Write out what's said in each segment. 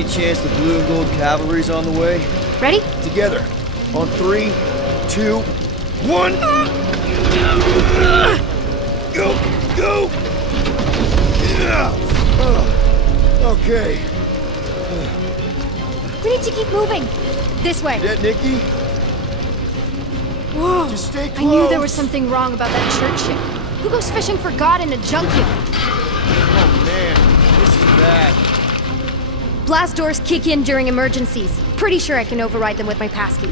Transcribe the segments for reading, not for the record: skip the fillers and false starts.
Any chance the blue and gold cavalry's on the way? Ready? Together. On 3, 2, 1. Go! Go! Okay. We need to keep moving. This way. That Nikki? Whoa. Just stay close. I knew there was something wrong about that church ship. Who goes fishing for God in a junkyard? Oh man, this is bad. Blast doors kick in during emergencies. Pretty sure I can override them with my passkey.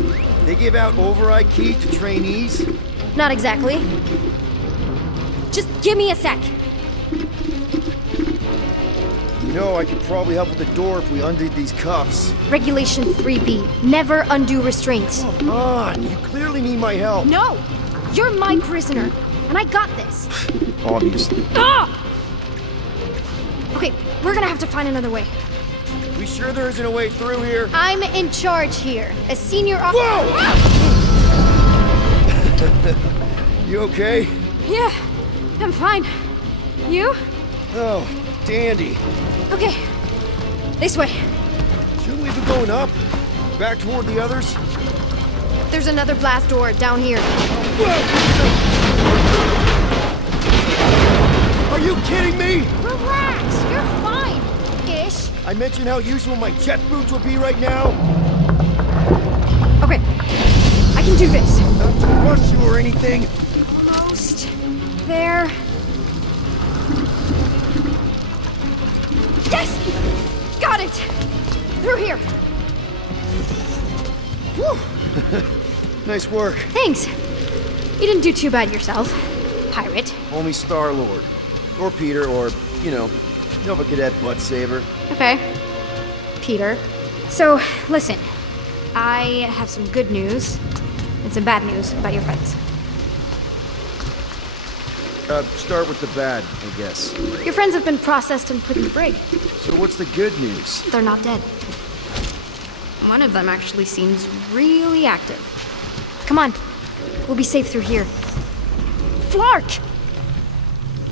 They give out override keys to trainees? Not exactly. Just give me a sec. You know, I could probably help with the door if we undid these cuffs. Regulation 3B. Never undo restraints. Come on, you clearly need my help. No! You're my prisoner, and I got this. Obviously. Ah! Okay, we're gonna have to find another way. We sure there isn't a way through here? I'm in charge here, as senior officer. Whoa! You okay? Yeah, I'm fine. You? Oh, dandy. Okay, this way. Shouldn't we be going up? Back toward the others? There's another blast door down here. Whoa! Are you kidding me? Relax, you're fine. Ish. I mentioned how useful my jet boots will be right now. Okay, I can do this. Not to rush you or anything. Almost there. Yes! Got it! Through here. Whew. Nice work. Thanks. You didn't do too bad yourself, pirate. Homie Star-Lord. Or Peter, or, you know, Nova Cadet Butt Saver. Okay. Peter. So, listen. I have some good news and some bad news about your friends. Start with the bad, I guess. Your friends have been processed and put in the brig. So what's the good news? They're not dead. One of them actually seems really active. Come on. We'll be safe through here. Flark!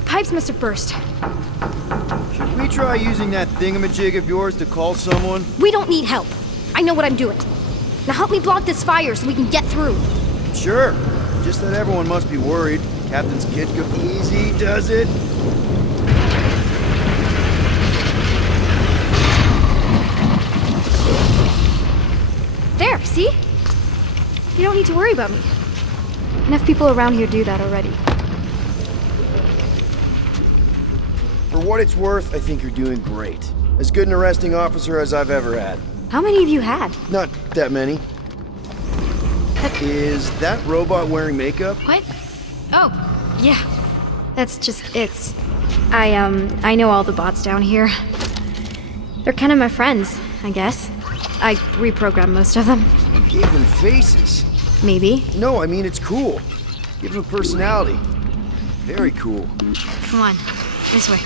Pipes must have burst. Should we try using that thingamajig of yours to call someone? We don't need help. I know what I'm doing. Now help me block this fire so we can get through. Sure. Just that everyone must be worried. Captain's kid go easy, does it? There, see? You don't need to worry about me. Enough people around here do that already. For what it's worth, I think you're doing great. As good an arresting officer as I've ever had. How many have you had? Not that many. Is that robot wearing makeup? What? Oh, yeah. That's just it's. I know all the bots down here. They're kind of my friends, I guess. I reprogrammed most of them. You gave them faces. Maybe. No, I mean it's cool. Give them a personality. Very cool. Come on, this way.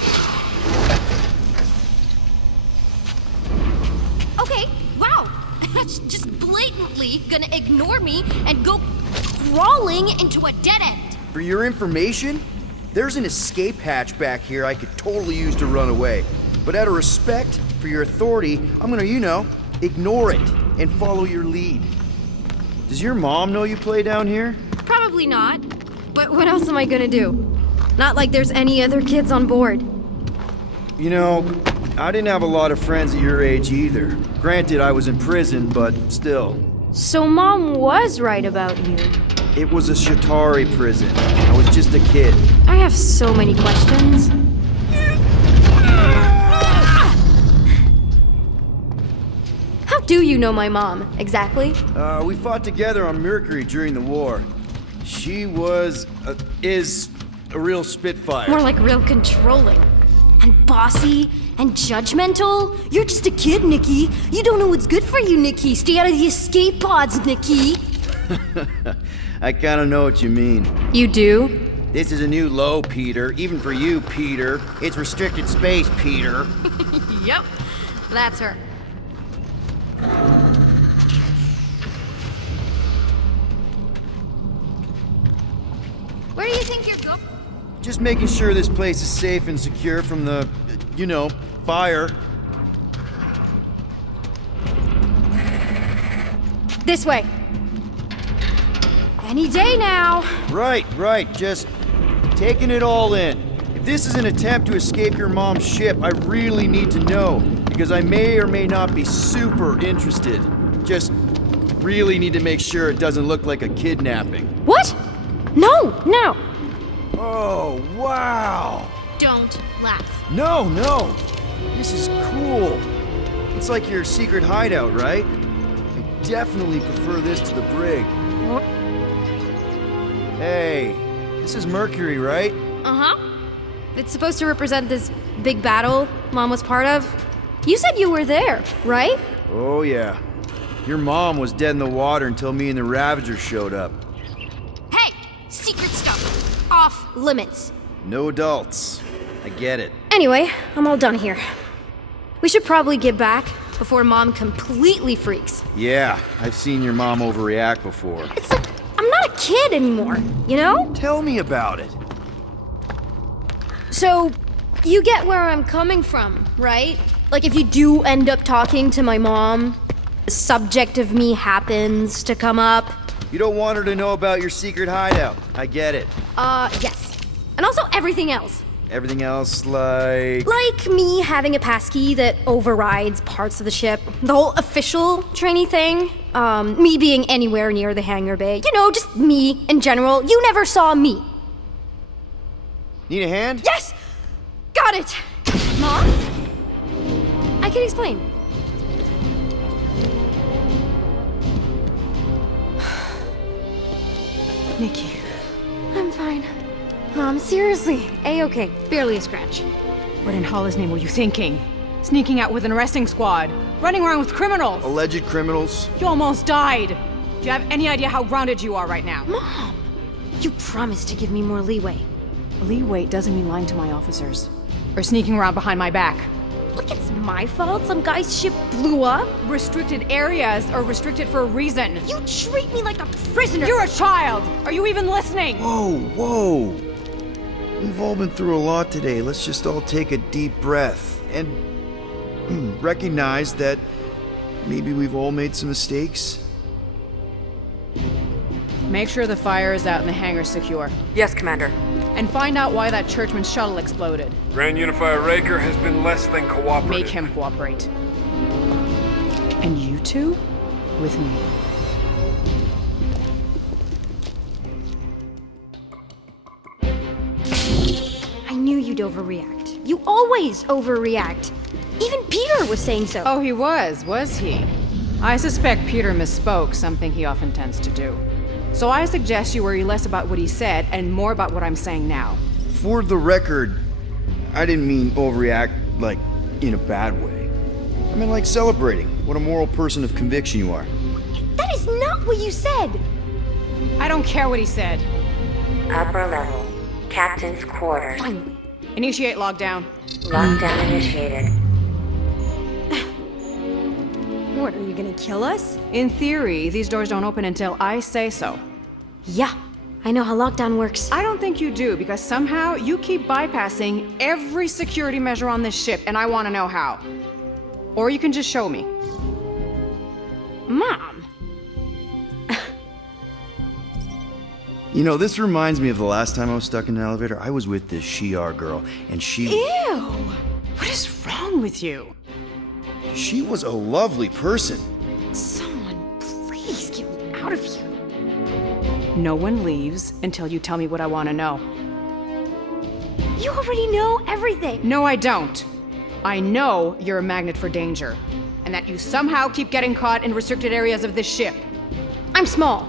Okay, wow. That's just blatantly gonna ignore me and go crawling into a dead end. For your information, there's an escape hatch back here I could totally use to run away. But out of respect for your authority, I'm gonna, you know, ignore it and follow your lead. Does your mom know you play down here? Probably not. But what else am I gonna do? Not like there's any other kids on board. You know, I didn't have a lot of friends at your age either. Granted, I was in prison, but still. So Mom was right about you. It was a Shatari prison. I was just a kid. I have so many questions. How do you know my mom, exactly? We fought together on Mercury during the war. She is a real spitfire. More like real controlling. And bossy and judgmental. You're just a kid, Nikki. You don't know what's good for you, Nikki. Stay out of the escape pods, Nikki. I kinda know what you mean. You do? This is a new low, Peter. Even for you, Peter. It's restricted space, Peter. Yep. That's her. Where do you think you're going? Just making sure this place is safe and secure from the, you know, fire. This way. Any day now. Right, just taking it all in. If this is an attempt to escape your mom's ship, I really need to know, because I may or may not be super interested. Just really need to make sure it doesn't look like a kidnapping. What? No. Oh, wow! Don't laugh. No. This is cool. It's like your secret hideout, right? I definitely prefer this to the brig. Hey, this is Mercury, right? Uh-huh. It's supposed to represent this big battle Mom was part of. You said you were there, right? Oh, yeah. Your mom was dead in the water until me and the Ravagers showed up. Hey, secret stuff. Off limits. No adults. I get it. Anyway, I'm all done here. We should probably get back before Mom completely freaks. Yeah, I've seen your mom overreact before. It's like, I'm not a kid anymore, you know? Tell me about it. So, you get where I'm coming from, right? Like, if you do end up talking to my mom, the subject of me happens to come up. You don't want her to know about your secret hideout. I get it. Yes. And also everything else. Everything else, like... Like me having a passkey that overrides parts of the ship. The whole official trainee thing. Me being anywhere near the hangar bay. You know, just me in general. You never saw me. Need a hand? Yes! Got it! Mom? I can explain. Nikki. I'm fine. Mom, seriously. A-okay. Barely a scratch. What in Hollis' name were you thinking? Sneaking out with an arresting squad? Running around with criminals? Alleged criminals? You almost died! Do you have any idea how grounded you are right now? Mom! You promised to give me more leeway. Leeway doesn't mean lying to my officers. Or sneaking around behind my back. Look, it's my fault some guy's ship blew up. Restricted areas are restricted for a reason. You treat me like a prisoner. You're a child! Are you even listening? Whoa. We've all been through a lot today. Let's just all take a deep breath and recognize that maybe we've all made some mistakes. Make sure the fire is out and the hangar's secure. Yes, Commander. And find out why that churchman's shuttle exploded. Grand Unifier Raker has been less than cooperative. Make him cooperate. And you two? With me. I knew you'd overreact. You always overreact. Even Peter was saying so. Oh, he was he? I suspect Peter misspoke, something he often tends to do. So I suggest you worry less about what he said and more about what I'm saying now. For the record, I didn't mean overreact, like, in a bad way. I meant like celebrating what a moral person of conviction you are. That is not what you said. I don't care what he said. Upper level. Captain's quarters. Finally. Initiate lockdown. Lockdown initiated. What, are you gonna kill us? In theory, these doors don't open until I say so. Yeah, I know how lockdown works. I don't think you do, because somehow you keep bypassing every security measure on this ship, and I want to know how. Or you can just show me. Mom. You know, this reminds me of the last time I was stuck in an elevator. I was with this Shi'ar girl, and she What is wrong with you? was a lovely person. Someone please get me out of here. No one leaves until you tell me what I want to know. You already know everything. No, I don't. I know you're a magnet for danger, and that you somehow keep getting caught in restricted areas of this ship. I'm small.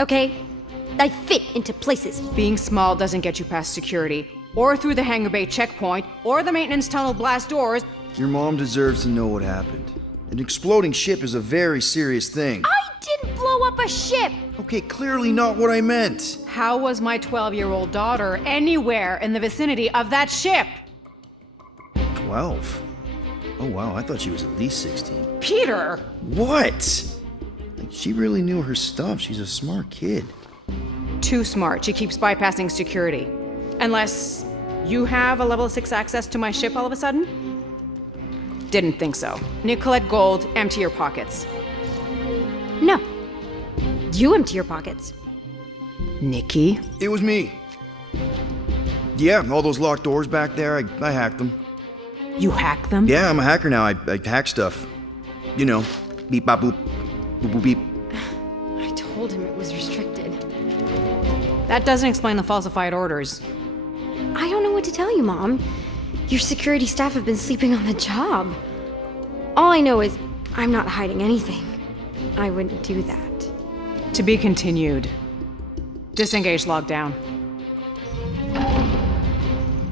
Okay? I fit into places. Being small doesn't get you past security, or through the hangar bay checkpoint, or the maintenance tunnel blast doors. Your mom deserves to know what happened. An exploding ship is a very serious thing. I didn't blow up a ship. Okay, clearly not what I meant. How was my 12-year-old daughter anywhere in the vicinity of that ship? 12? Oh wow, I thought she was at least 16. Peter! What? Like, she really knew her stuff. She's a smart kid. Too smart. She keeps bypassing security. Unless you have a level 6 access to my ship all of a sudden? Didn't think so. Need to collect gold, empty your pockets. No. You empty your pockets. Nikki? It was me. Yeah, all those locked doors back there, I hacked them. You hacked them? Yeah, I'm a hacker now. I hack stuff. You know, beep, bop, boop, boop, boop, beep. I told him it was restricted. That doesn't explain the falsified orders. I don't know what to tell you, Mom. Your security staff have been sleeping on the job. All I know is I'm not hiding anything. I wouldn't do that. To be continued. Disengage lockdown.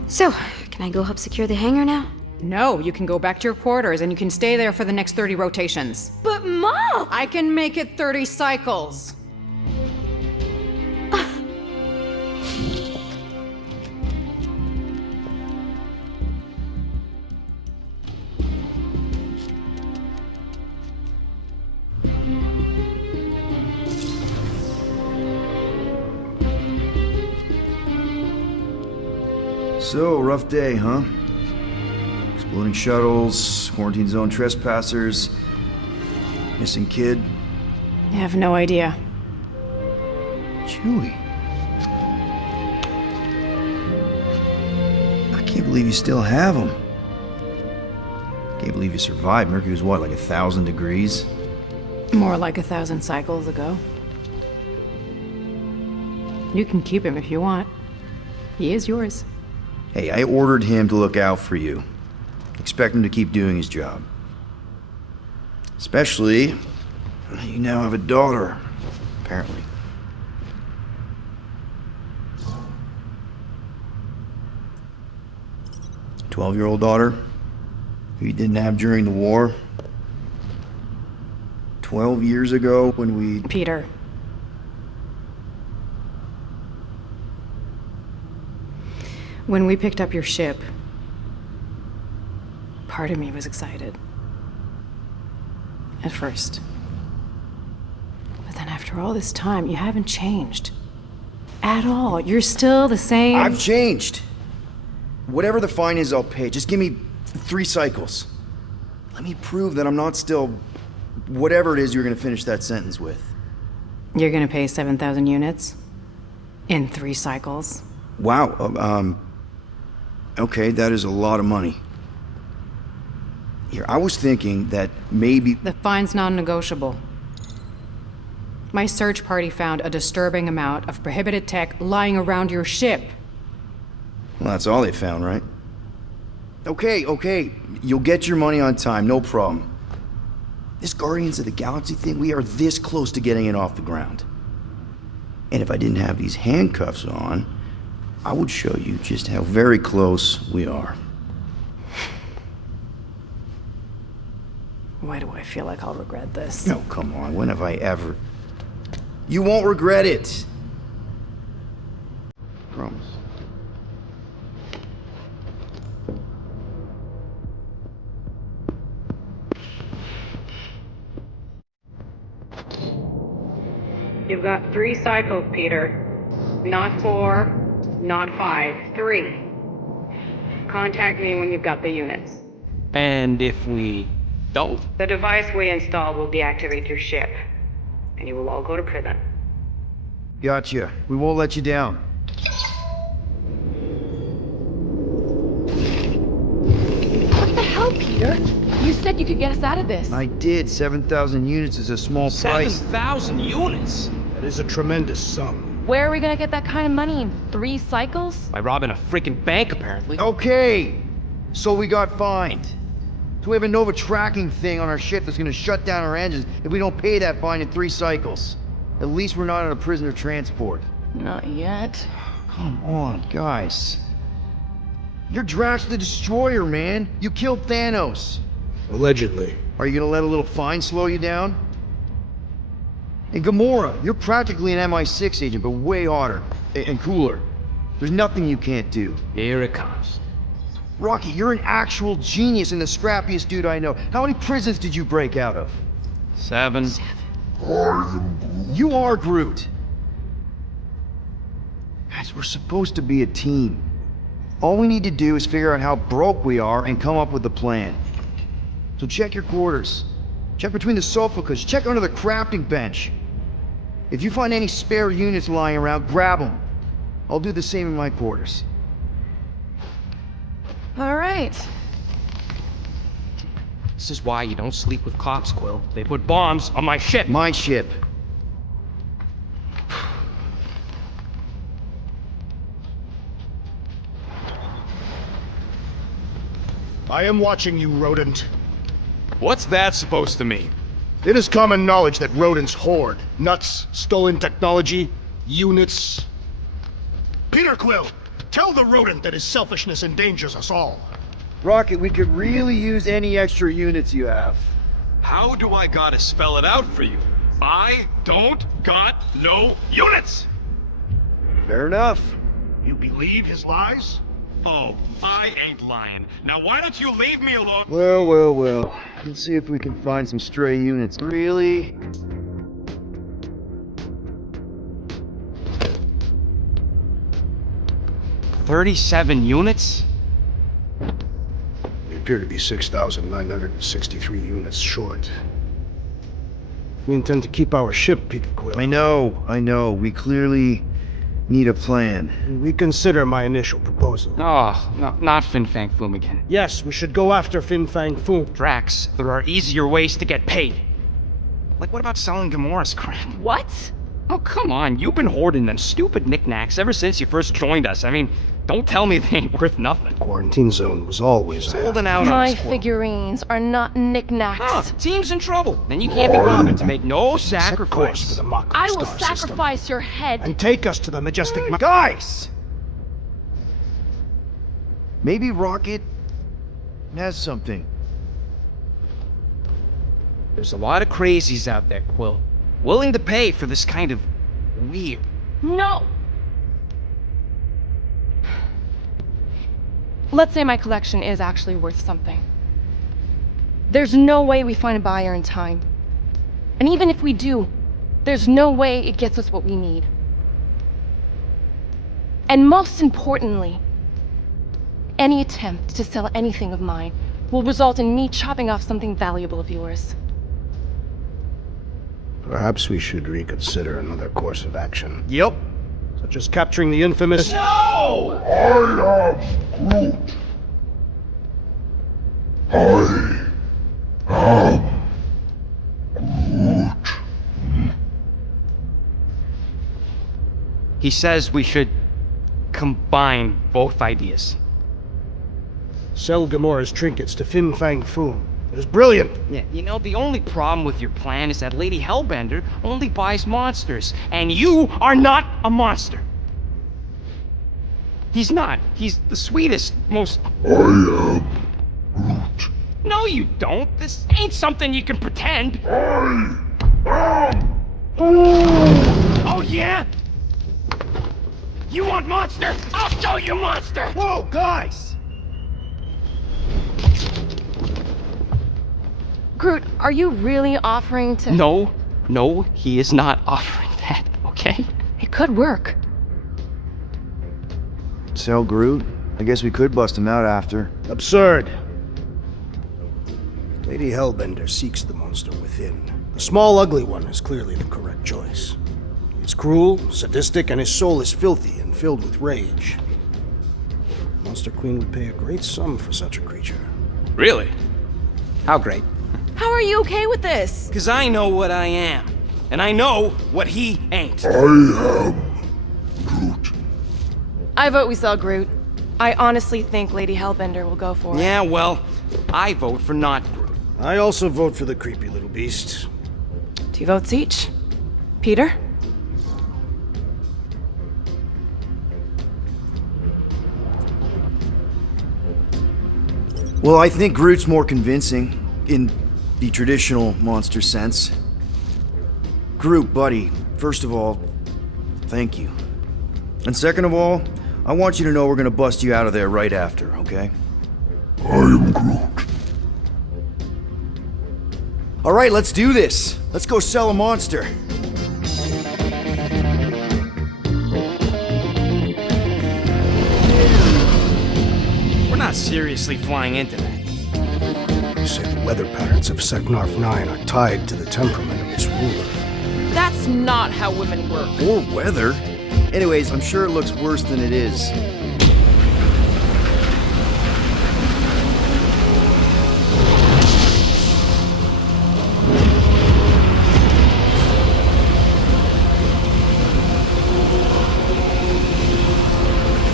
So, can I go help secure the hangar now? No, you can go back to your quarters and you can stay there for the next 30 rotations. But Mom! I can make it 30 cycles. So, rough day, huh? Exploding shuttles, quarantine zone trespassers, missing kid. I have no idea. Chewie. I can't believe you still have him. Can't believe you survived. Mercury was what, like 1,000 degrees? More like 1,000 cycles ago. You can keep him if you want. He is yours. Hey, I ordered him to look out for you. Expect him to keep doing his job. Especially, you now have a daughter, apparently. A 12-year-old daughter who you didn't have during the war. 12 years ago when we... Peter. When we picked up your ship, part of me was excited. At first. But then after all this time, you haven't changed. At all. You're still the same. I've changed. Whatever the fine is, I'll pay. Just give me 3 cycles. Let me prove that I'm not still... whatever it is you're gonna finish that sentence with. You're gonna pay 7,000 units? In 3 cycles? Wow, okay, that is a lot of money. Here, I was thinking that maybe... The fine's non-negotiable. My search party found a disturbing amount of prohibited tech lying around your ship. Well, that's all they found, right? Okay, you'll get your money on time, no problem. This Guardians of the Galaxy thing, we are this close to getting it off the ground. And if I didn't have these handcuffs on, I would show you just how very close we are. Why do I feel like I'll regret this? No, come on, when have I ever... You won't regret it. Promise. You've got 3 cycles, Peter. Not 4, not 5, 3. Contact me when you've got the units. And if we don't? The device we install will deactivate your ship, and you will all go to prison. Gotcha. We won't let you down. What the hell, Peter? You said you could get us out of this. I did. 7,000 units is a small price. 7,000 units? That is a tremendous sum. Where are we gonna get that kind of money in 3 cycles? By robbing a freaking bank, apparently. Okay, so we got fined. So we have a Nova tracking thing on our ship that's gonna shut down our engines if we don't pay that fine in 3 cycles. At least we're not on a prisoner transport. Not yet. Come on, guys. You're Drax the Destroyer, man. You killed Thanos. Allegedly. Are you gonna let a little fine slow you down? And Gamora, you're practically an MI6 agent, but way hotter and cooler. There's nothing you can't do. Here it comes. Rocky, you're an actual genius and the scrappiest dude I know. How many prisons did you break out of? 7. You are Groot. Guys, we're supposed to be a team. All we need to do is figure out how broke we are and come up with a plan. So check your quarters. Check between the sofas, check under the crafting bench. If you find any spare units lying around, grab them. I'll do the same in my quarters. All right. This is why you don't sleep with cops, Quill. They put bombs on my ship. My ship. I am watching you, rodent. What's that supposed to mean? It is common knowledge that rodents hoard nuts, stolen technology, units. Peter Quill, tell the rodent that his selfishness endangers us all. Rocket, we could really use any extra units you have. How do I gotta spell it out for you? I don't got no units! Fair enough. You believe his lies? Oh, I ain't lying. Now why don't you leave me alone? Well. Let's see if we can find some stray units. Really? $37 units? We appear to be 6,963 units short. We intend to keep our ship, Peter Quill. I know. We clearly need a plan. Reconsider my initial proposal. Oh, no, not Fin Fang Foom again. Yes, we should go after Fin Fang Foom. Drax, there are easier ways to get paid. Like, what about selling Gamora's crap? What? Oh, come on. You've been hoarding them stupid knickknacks ever since you first joined us. I mean, don't tell me they ain't worth nothing. Quarantine zone was always Holding out on My us, Quill. figurines are not knickknacks. Huh, team's in trouble. Then you can't be bothered to make no Set course sacrifice. for the Mach I will Star system, sacrifice your head. and take us to the majestic Guys! Maybe Rocket has something. There's a lot of crazies out there, Quill. Willing to pay for this kind of weird. No! Let's say my collection is actually worth something. There's no way we find a buyer in time. And even if we do, there's no way it gets us what we need. And most importantly, any attempt to sell anything of mine will result in me chopping off something valuable of yours. Perhaps we should reconsider another course of action. Yep. Such as capturing the infamous... He says we should combine both ideas. Sell Gamora's trinkets to Fin Fang Foom. It is brilliant. Yeah, you know, the only problem with your plan is that Lady Hellbender only buys monsters, and you are not a monster. He's not. He's the sweetest, most... I am Groot. No, you don't. This ain't something you can pretend. Oh, yeah? You want monster? I'll show you monster! Whoa, guys! Groot, are you really offering to... No, he is not offering that, okay? It could work. Sell Groot? I guess we could bust him out after. Absurd. Lady Hellbender seeks the monster within. The small, ugly one is clearly the correct choice. It's cruel, sadistic, and his soul is filthy and filled with rage. Monster Queen would pay a great sum for such a creature. Really? How great. How are you okay with this? Because I know what I am. And I know what he ain't. I vote we sell Groot. I honestly think Lady Hellbender will go for it. Yeah, well, I vote for not Groot. I also vote for the creepy little beast. 2 votes each. Peter? Well, I think Groot's more convincing, in the traditional monster sense. Groot, buddy, first of all, thank you. And second of all, I want you to know we're gonna bust you out of there right after, okay? I am Groot. All right, let's do this. Let's go sell a monster. We're not seriously flying into that. They say the weather patterns of Seknarf 9 are tied to the temperament of its ruler. That's not how women work. Or weather. Anyways, I'm sure it looks worse than it is.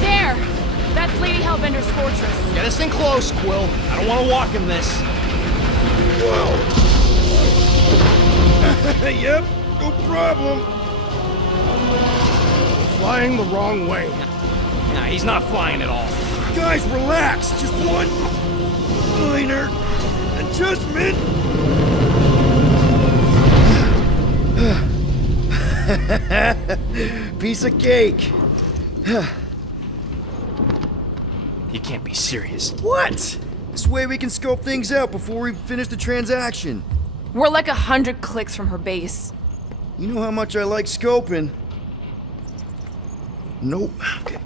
There! That's Lady Hellbender's fortress. Get us in close, Quill. I don't want to walk in this. Yep, no problem. Flying the wrong way. Nah, he's not flying at all. Guys, relax. Just one minor adjustment. Piece of cake. You can't be serious. What? This way we can scope things out before we finish the transaction. We're like 100 clicks from her base. You know how much I like scoping. Nope. Okay.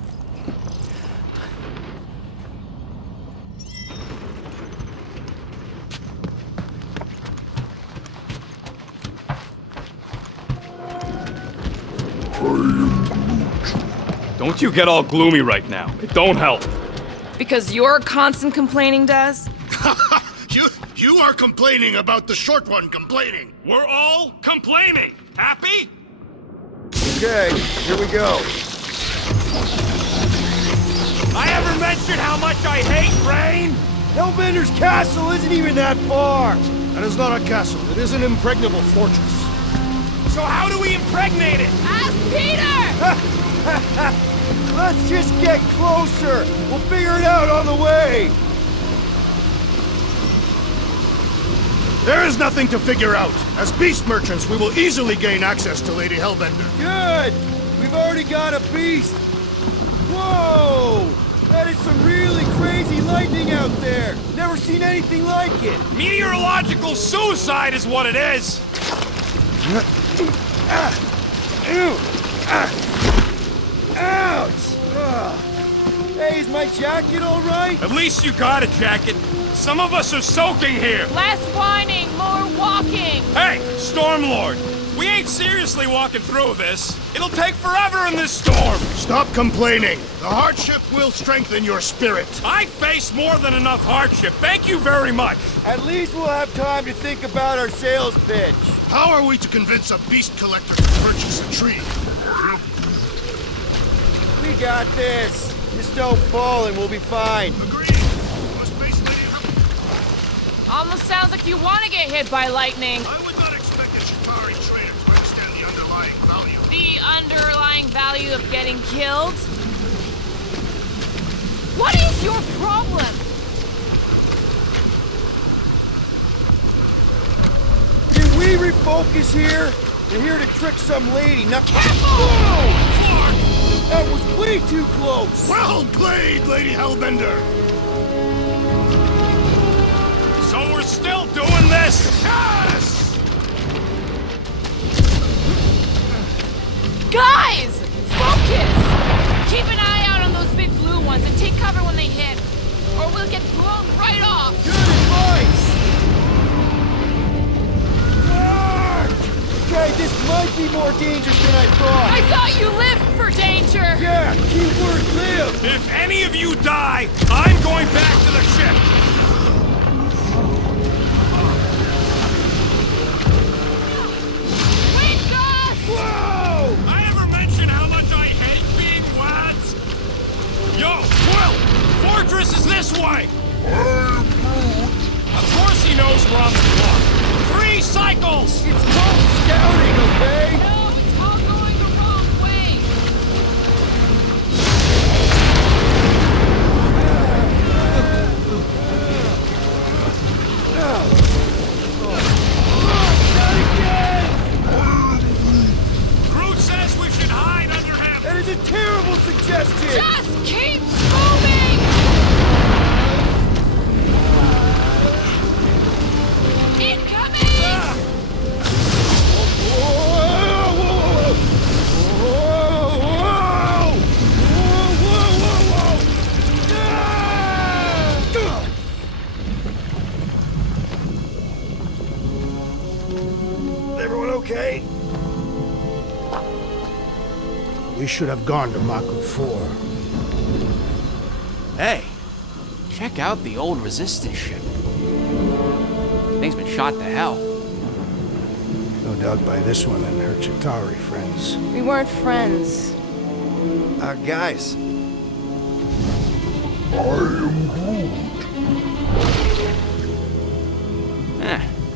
Don't you get all gloomy right now. It don't help. Because your constant complaining does? You are complaining about the short one complaining. We're all complaining. Happy? Okay, here we go. I ever mentioned how much I hate rain? Hellbender's castle isn't even that far. That is not a castle. It is an impregnable fortress. So how do we impregnate it? Ask Peter! Let's just get closer. We'll figure it out on the way. There is nothing to figure out. As beast merchants, we will easily gain access to Lady Hellbender. Good. We've already got a beast. Whoa! That is some really crazy lightning out there. Never seen anything like it. Meteorological suicide is what it is. Ouch! Hey, is my jacket all right? At least you got a jacket. Some of us are soaking here. Less whining, more walking! Hey, Stormlord, we ain't seriously walking through this. It'll take forever in this storm. Stop complaining. The hardship will strengthen your spirit. I face more than enough hardship. Thank you very much. At least we'll have time to think about our sales pitch. How are we to convince a beast collector to purchase a tree? We got this. Just don't fall and we'll be fine. Agreed. Must face Lady Hellbender. Almost sounds like you want to get hit by lightning. I would not expect a Chitauri trader to understand the underlying value. The underlying value of getting killed? What is your problem? Can we refocus here? We're here to trick some lady, not— Careful! That was way too close! Well played, Lady Hellbender. So we're still doing this? Yes! Guys! Focus! Keep an eye out on those big blue ones and take cover when they hit. Or we'll get blown right off! Good advice! Okay, this might be more dangerous than I thought. I thought you lived for danger! Yeah, keyword live! If any of you die, I'm going back to the ship. Wind gust! Whoa! I ever mention how much I hate being wet? Yo, Quill! Fortress is this way! Of course he knows we're on the clock. 3 cycles! It's called scouting, okay? No, it's all going the wrong way! Not again! Groot says we should hide under him! That is a terrible suggestion! Just keep moving! Incoming! Whoa! We should have gone to Maku 4. Hey, check out the old Resistance ship. Thing's been shot to hell. No doubt by this one and her Chitauri friends. We weren't friends. Guys.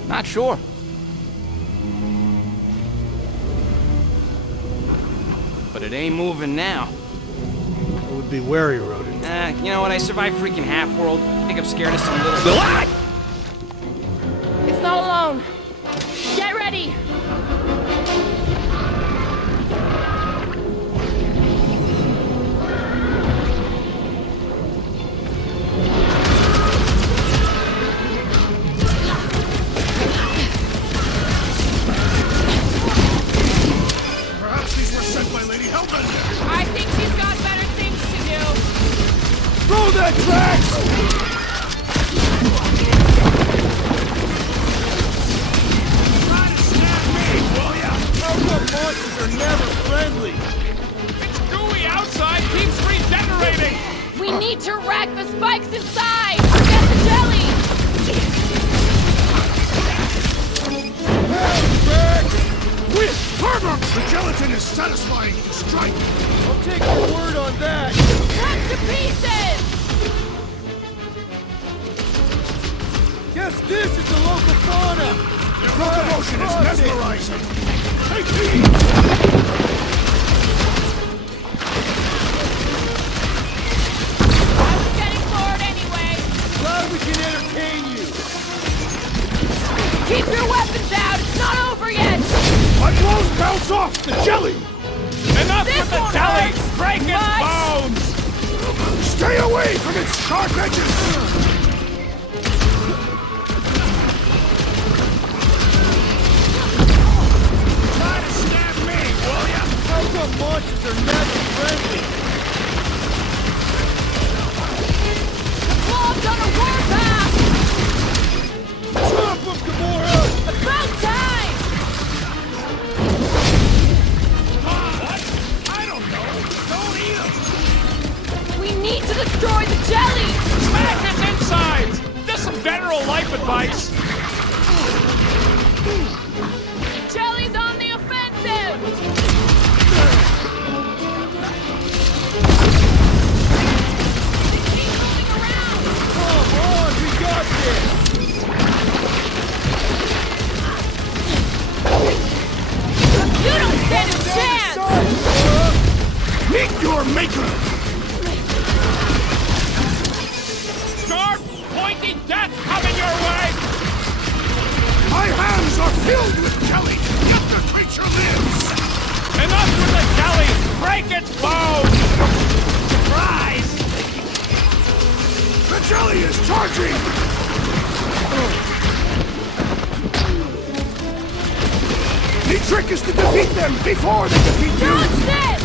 Not sure. But it ain't moving now. I would be wary, Rodent. You know what? I survived freaking Half-World. I think I'm scared of some little... It's not alone. Get ready! Perhaps these were sent by Lady Hellbender. I think she's got better things to do. Throw that tracks! Monsters are never friendly. It's gooey outside, keeps regenerating! We need to rack the spikes inside! Get the jelly! The gelatin is satisfying. Strike. I'll take your word on that. Cut to pieces! Guess this is the local fauna. Their locomotion is mesmerizing. Take these. I was getting bored anyway. Glad we can entertain you. Keep your weapons out! It's not over yet! My clothes bounce off the jelly. Enough This with the won't jelly! hurt Break its much. bones! Stay away from its sharp edges. Try to stab me, will ya? How come monsters are never friendly? Clogged on a warpath! Drop them, Gamora! About time! What? I don't know. Don't eat 'em. We need to destroy the jelly! Smash its insides! This some general life advice! Jelly's on the offensive! Keep moving around! Come on, we got this! You don't stand a chance! Meet your maker. Sharp, pointy death coming your way! My hands are filled with jelly. Yet the creature lives. Enough with the jelly! Break its bones! Surprise! The jelly is charging. The trick is to defeat them before they defeat you. Watch this!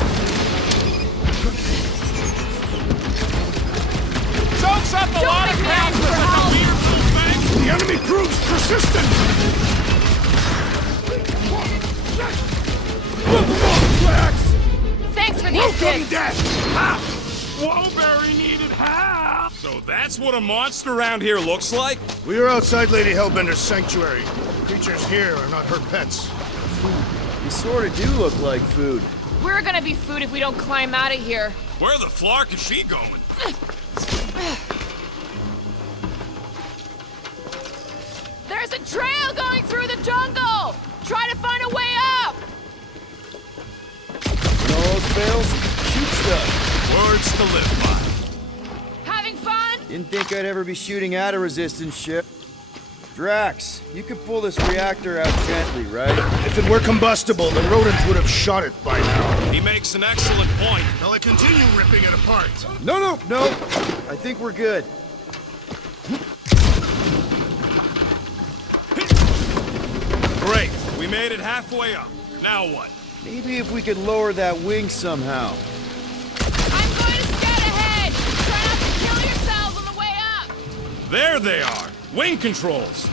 Soaks up a lot of make me crowds ask for for such a help. weird little thing! The enemy proves persistent. Thanks for the Welcome, assist! death. Ha! Woberry needed help! So that's what a monster around here looks like? We are outside Lady Hellbender's sanctuary. Creatures here are not her pets. You sort of do look like food. We're gonna be food if we don't climb out of here. Where the flark is she going? There's a trail going through the jungle! Try to find a way up! No fails, shoot stuff. Words to live by. Having fun? Didn't think I'd ever be shooting at a resistance ship. Drax, you could pull this reactor out gently, right? If it were combustible, the rodent would have shot it by now. He makes an excellent point. Shall I continue ripping it apart? No. I think we're good. Great. We made it halfway up. Now what? Maybe if we could lower that wing somehow. I'm going to scout ahead! Try not to kill yourselves on the way up! There they are. Wing controls.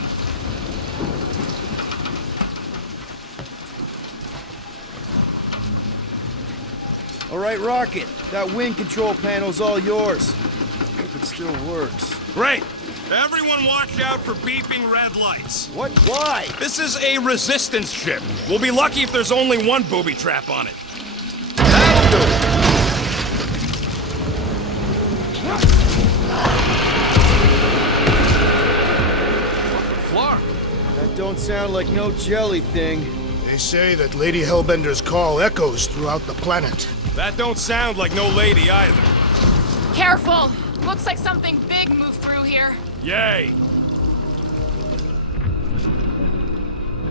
All right, Rocket. That wind control panel's all yours. Hope it still works. Great. Everyone watch out for beeping red lights. What? Why? This is a resistance ship. We'll be lucky if there's only one booby trap on it. That'll do. Flark. That don't sound like no jelly thing. They say that Lady Hellbender's call echoes throughout the planet. That don't sound like no lady either. Careful! Looks like something big moved through here. Yay!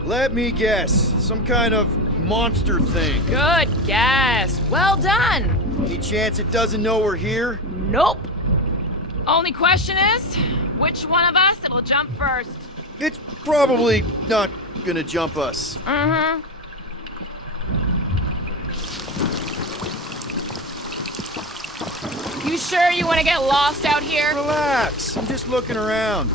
Let me guess. Some kind of monster thing. Good guess. Well done. Any chance it doesn't know we're here? Nope. Only question is, which one of us it'll jump first? It's probably not gonna jump us. Mm-hmm. You sure you want to get lost out here? Relax. I'm just looking around.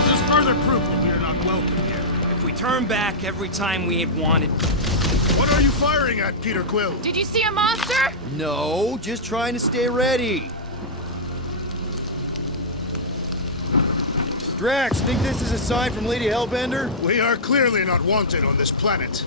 This is further proof that we are not welcome here. If we turn back every time we ain't wanted... What are you firing at, Peter Quill? Did you see a monster? No, just trying to stay ready. Drax, think this is a sign from Lady Hellbender? We are clearly not wanted on this planet.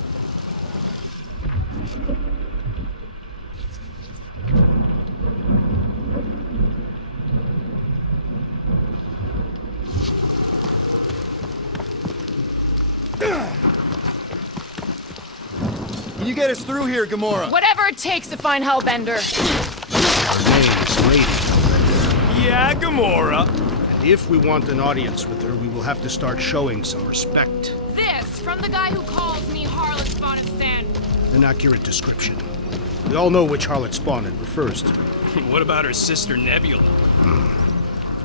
Can you get us through here, Gamora? Whatever it takes to find Hellbender. Her name's Lady. Yeah, Gamora. And if we want an audience with her, we will have to start showing some respect. This from the guy who calls me Harlot Spotted Sand. An accurate description. We all know which harlot spawn it refers to. What about her sister Nebula?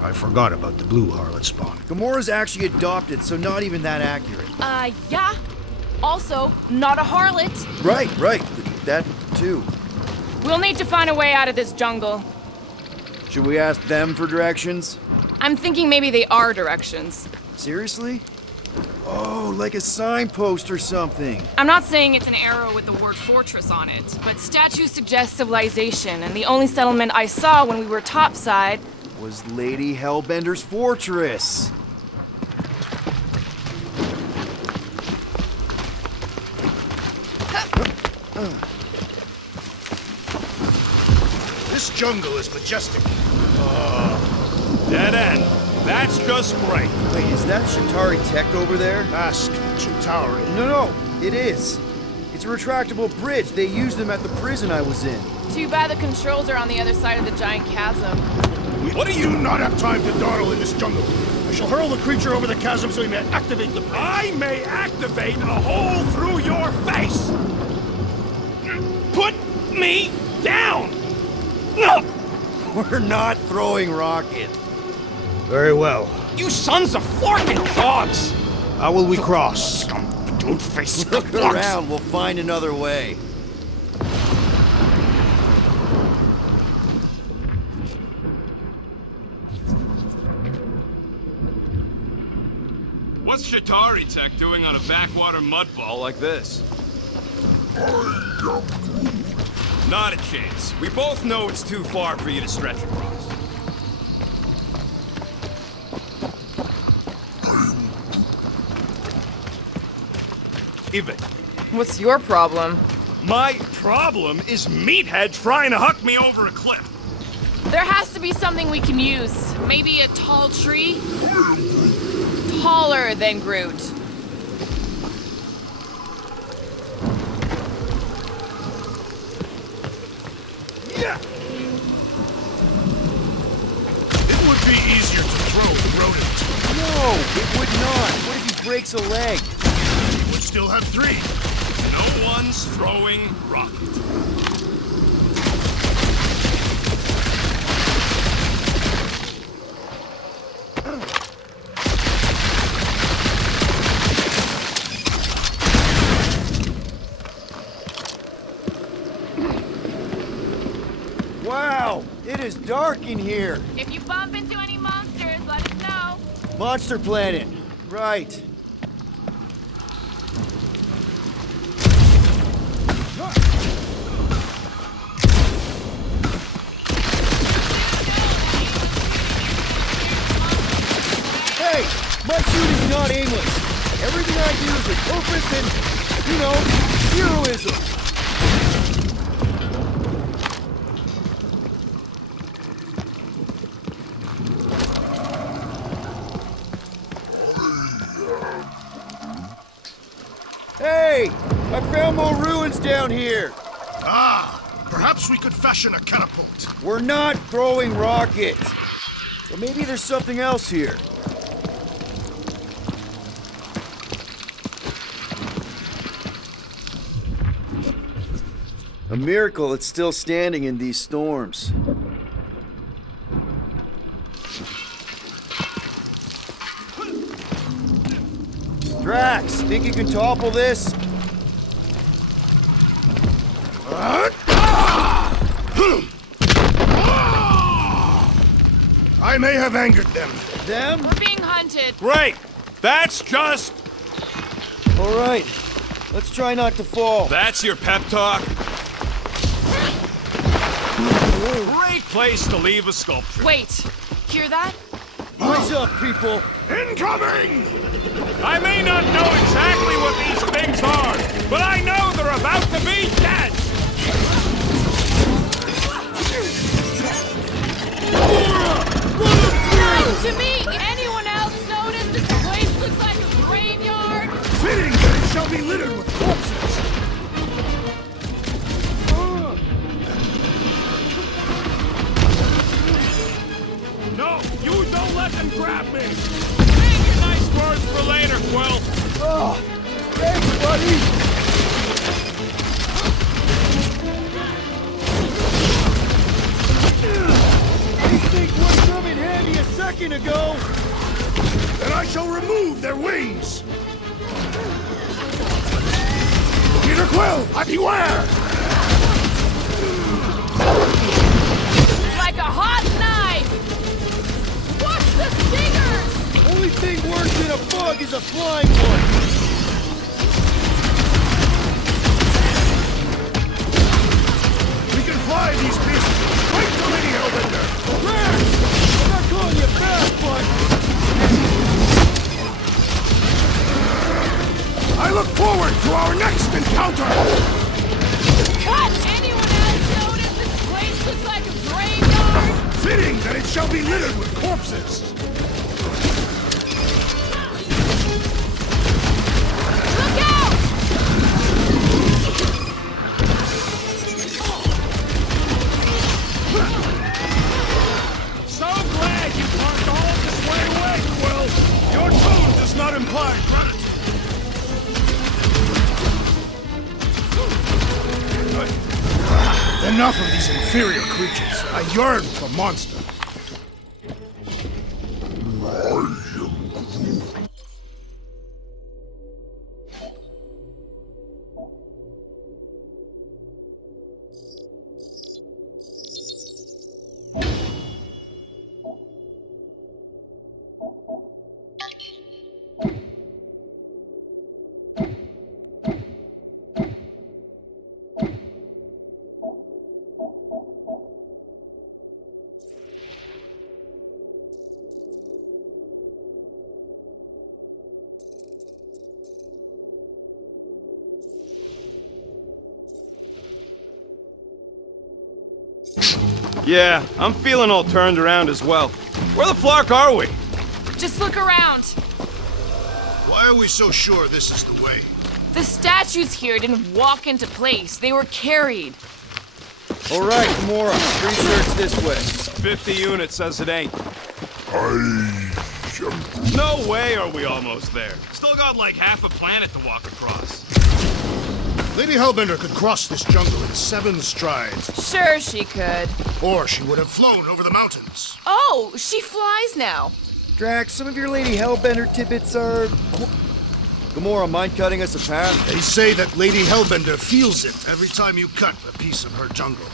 I forgot about the blue harlot spawn. Gamora's actually adopted, so not even that accurate. Yeah. Also, not a harlot. Right. That too. We'll need to find a way out of this jungle. Should we ask them for directions? I'm thinking maybe they are directions. Seriously? Oh, like a signpost or something. I'm not saying it's an arrow with the word fortress on it, but statues suggest civilization, and the only settlement I saw when we were topside Was Lady Hellbender's fortress. This jungle is majestic. Dead end. That's just great. Wait, is that Chitauri tech over there? Ask Chitauri. No, it is. It's a retractable bridge. They used them at the prison I was in. Too bad the controls are on the other side of the giant chasm. What do you not have time to dawdle in this jungle? I shall hurl the creature over the chasm so he may activate the bridge. I may activate a hole through your face. Put me down. No. We're not throwing rocket. Very well. You sons of flarkin' dogs. How will we cross? Don't face Look around. We'll find another way. What's Chitauri Tech doing on a backwater mudball like this? Not a chance. We both know it's too far for you to stretch across. Even. What's your problem? My problem is Meathead trying to huck me over a cliff. There has to be something we can use. Maybe a tall tree? Taller than Groot. Yeah. It would be easier to throw the rodent. No, it would not. What if he breaks a leg? He would still have three. No one's throwing rocket. Wow, it is dark in here. If you bump into any monsters, let us know. Monster Planet. Right. My shooting's not aimless. Everything I do is with purpose and, heroism. Hey! I found more ruins down here! Ah! Perhaps we could fashion a catapult. We're not throwing rockets! But maybe there's something else here. A miracle it's still standing in these storms. Drax, think you can topple this? I may have angered them. Them? We're being hunted. Great! That's just... All right, let's try not to fall. That's your pep talk? Great place to leave a sculpture. Wait, hear that? What's up, people? Incoming! I may not know exactly what these things are, but I know they're about to be dead! Not to me! Anyone else notice this place looks like a graveyard? Fitting that it shall be littered with corpses! No, you don't let them grab me! Save your nice words for later, Quill! Oh, thanks, buddy! These things would have come in handy a second ago! And I shall remove their wings! Peter Quill, beware! Like a hot knife! Watch the stingers! Only thing worse than a bug is a flying one! We can fly these beasts straight to Lady Hellbender! Drax! I'm not calling you fast, but... I look forward to our next encounter! Cut! Anyone else notice this place looks like a graveyard? Fitting that it shall be littered with corpses! Look out! So glad you parked all this way away, Quill! Your tone does not imply gratitude. Enough of these inferior creatures. I yearn for monster. Yeah, I'm feeling all turned around as well. Where the flark are we? Just look around. Why are we so sure this is the way? The statues here didn't walk into place. They were carried. All right, Gamora. Pretty sure it's this way. 50 units says it ain't. No way are we almost there. Still got like half a planet to walk across. Lady Hellbender could cross this jungle in 7 strides. Sure she could. Or she would have flown over the mountains. Oh, she flies now. Drax, some of your Lady Hellbender tidbits are... Gamora, mind cutting us a path? They say that Lady Hellbender feels it every time you cut a piece of her jungle.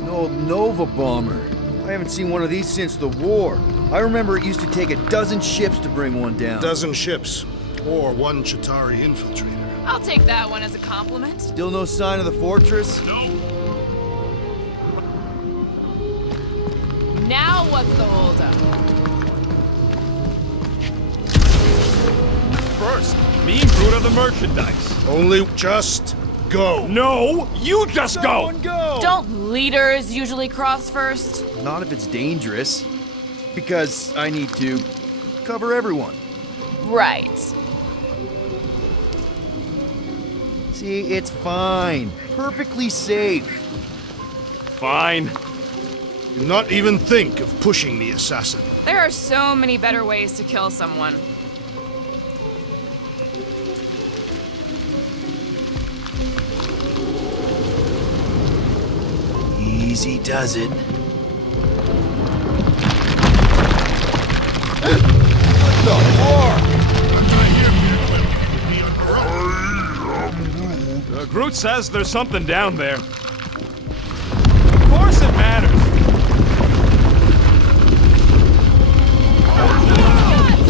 An old Nova bomber. I haven't seen one of these since the war. I remember it used to take a dozen ships to bring one down. Dozen ships. Or 1 Chitauri infiltrator. I'll take that one as a compliment. Still no sign of the fortress? No. Now what's the holdup? First, me and Groot are the merchandise. Only just go. No, you just go! Don't leaders usually cross first? Not if it's dangerous. Because I need to cover everyone. Right. See, it's fine. Perfectly safe. Fine. Do not even think of pushing the assassin. There are so many better ways to kill someone. Easy does it. Groot says there's something down there. Of course it matters.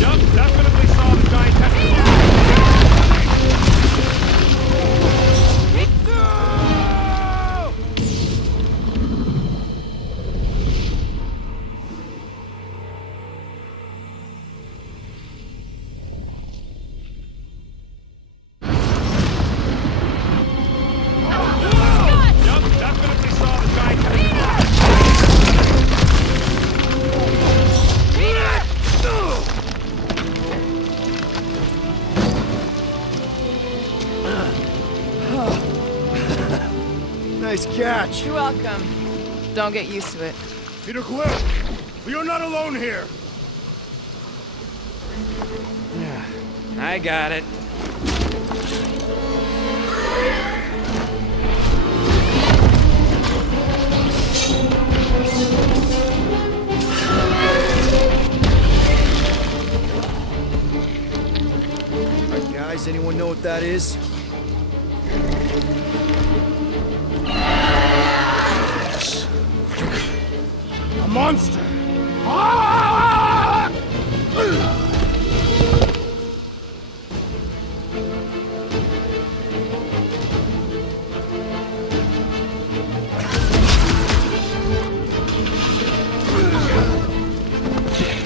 Yup, definitely saw the giant Nice catch. You're welcome. Don't get used to it. Peter Quill, we are not alone here. I got it. Alright, guys, anyone know what that is? A monster.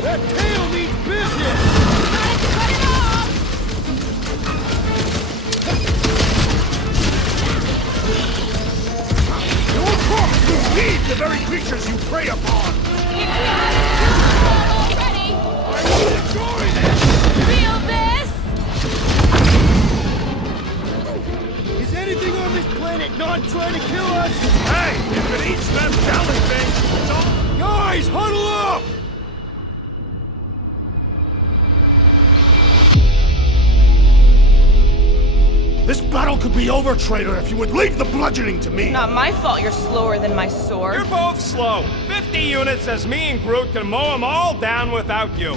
That tail needs business! Your corpse will feed the very creatures you prey upon. Is anything on this planet not trying to kill us? Hey, if it eats them jellyfish, it's all... Guys, huddle up! This battle could be over, traitor, if you would leave the bludgeoning to me. Not my fault you're slower than my sword. You're both slow. 50 units says me and Groot can mow them all down without you.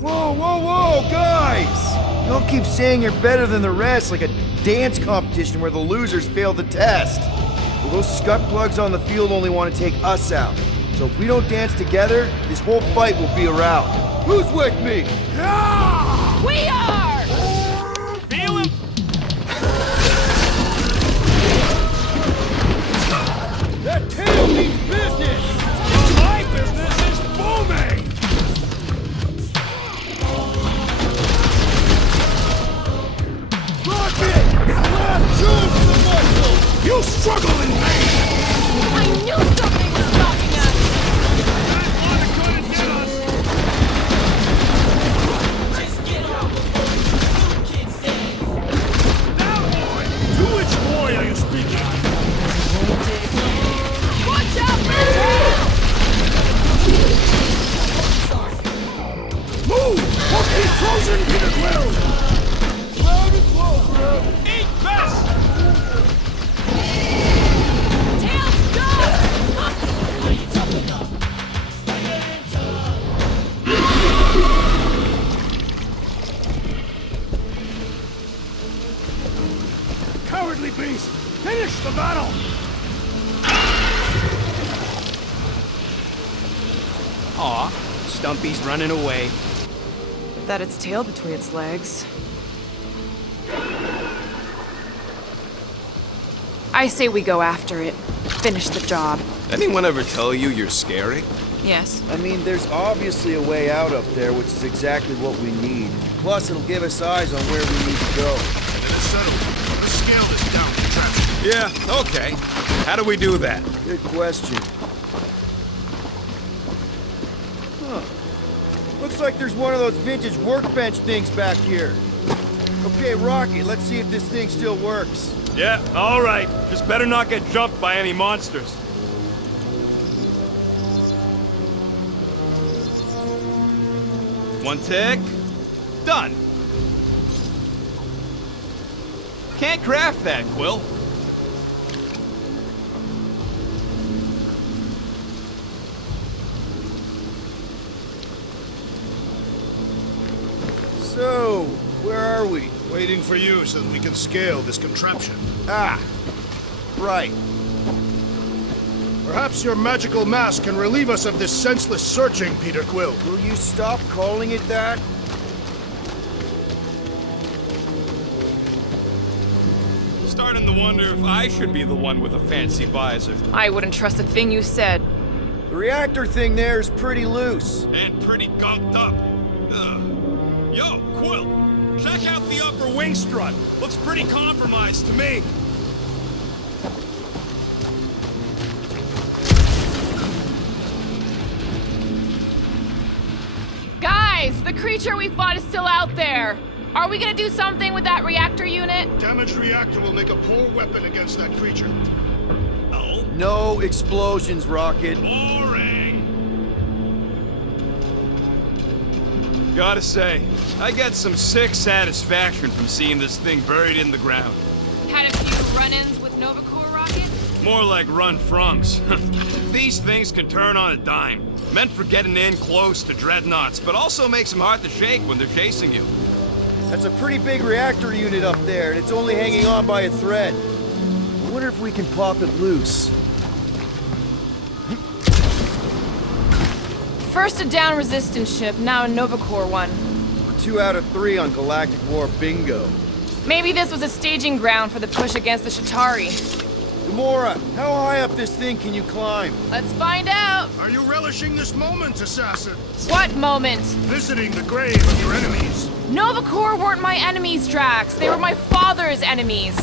Whoa, whoa, whoa, guys! Don't keep saying you're better than the rest like a dance competition where the losers fail the test. Well, those scut plugs on the field only want to take us out. So if we don't dance together, this whole fight will be a rout. Who's with me? We are! Feel him? That tail means business! My business is booming! Rocket! Left, choose the muscle! You struggle in vain! I knew something was stopping us! To which boy are you speaking? Watch out, Move! Or be frozen, Peter Quill! Loud and close, bro! Eat this! Tails, go! Cowardly beast! Finish the battle! Aw, Stumpy's running away. That its tail between its legs. I say we go after it. Finish the job. Anyone ever tell you you're scary? Yes. I mean, there's obviously a way out up there, which is exactly what we need. Plus, it'll give us eyes on where we need to go. And then it's settled. Let's scale this down contraption. Yeah, okay. How do we do that? Good question. Huh. Looks like there's one of those vintage workbench things back here. Okay, Rocky, let's see if this thing still works. Yeah, all right. Just better not get jumped by any monsters. One tick. Done. Can't craft that, Quill. So, where are we? Waiting for you so that we can scale this contraption. Ah, right. Perhaps your magical mask can relieve us of this senseless searching, Peter Quill. Will you stop calling it that? Starting to wonder if I should be the one with a fancy visor. I wouldn't trust a thing you said. The reactor thing there is pretty loose. And pretty gunked up. Ugh. Yo, Quill, check out the upper wing strut. Looks pretty compromised to me. Guys, the creature we fought is still out there. Are we gonna do something with that reactor unit? Damaged reactor will make a poor weapon against that creature. Oh? No explosions, Rocket. Boring. Gotta say, I get some sick satisfaction from seeing this thing buried in the ground. Had a few run-ins with Nova Corps rockets? More like run-froms. These things can turn on a dime. Meant for getting in close to dreadnoughts, but also makes them hard to shake when they're chasing you. That's a pretty big reactor unit up there, and it's only hanging on by a thread. I wonder if we can pop it loose. First a down resistance ship, now a Nova Corps one. We're 2 out of 3 on Galactic War bingo. Maybe this was a staging ground for the push against the Shatari. Gamora, how high up this thing can you climb? Let's find out! Are you relishing this moment, assassin? What moment? Visiting the grave of your enemies. Nova Corps weren't my enemies, Drax. They were my father's enemies.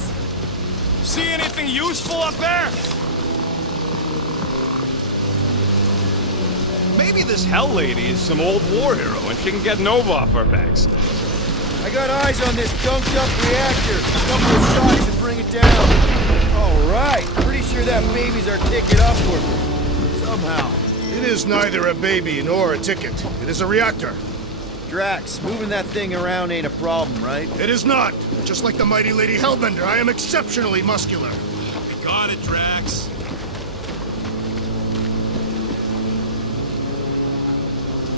See anything useful up there? Maybe this Hell Lady is some old war hero and she can get Nova off our backs. I got eyes on this gunked up reactor. A couple of shots to bring it down. All right, pretty sure that baby's our ticket upward. Somehow. It is neither a baby nor a ticket. It is a reactor. Drax, moving that thing around ain't a problem, right? It is not. Just like the mighty Lady Hellbender, I am exceptionally muscular. Got it, Drax.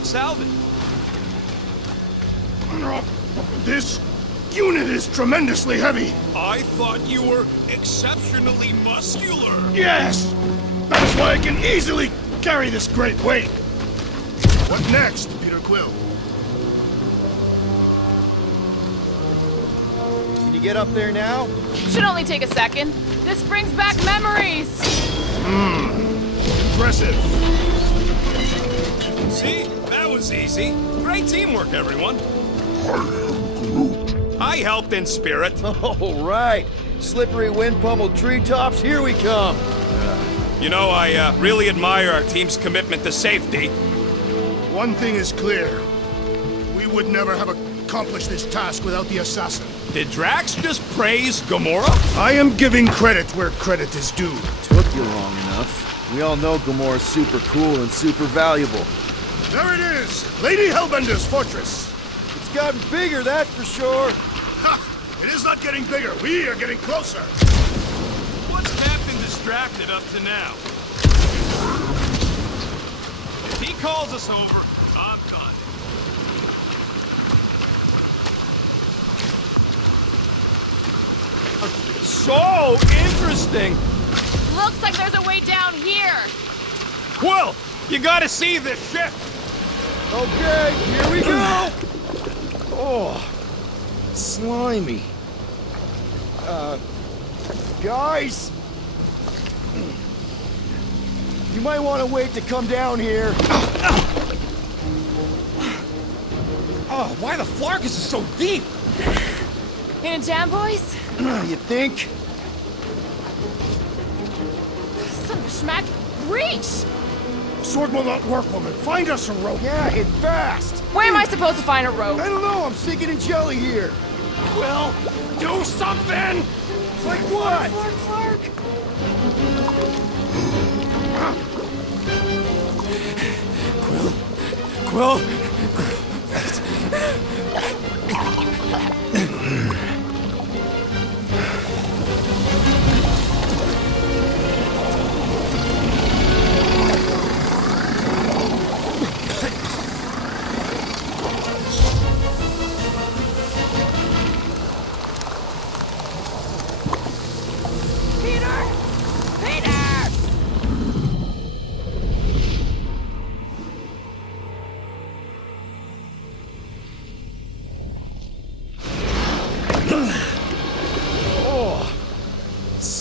Salvage. This unit is tremendously heavy. I thought you were exceptionally muscular. Yes! That is why I can easily carry this great weight. What next, Peter Quill? Can you get up there now? Should only take a second. This brings back memories. Impressive. See? That was easy. Great teamwork, everyone. I helped in spirit. All right. Slippery wind-pummeled treetops, here we come. You know, I really admire our team's commitment to safety. One thing is clear. We would never have accomplished this task without the assassin. Did Drax just praise Gamora? I am giving credit where credit is due. Took you long enough. We all know Gamora's super cool and super valuable. There it is! Lady Hellbender's fortress! It's gotten bigger, that's for sure. Ha! It is not getting bigger. We are getting closer. What's Captain distracted up to now? If he calls us over, I'm done. So interesting. Looks like there's a way down here. Quill, you gotta see this ship. Okay, here we go. Oh, slimy. Guys, You might want to wait to come down here. Oh, why the Flarkus is so deep? In a jam, boys? You think? Son of a schmack. Reach! Sword will not work, woman. Find us a rope. Yeah, and fast. Where am I supposed to find a rope? I don't know, I'm sinking in jelly here. Quill, do something! Like what? Quill,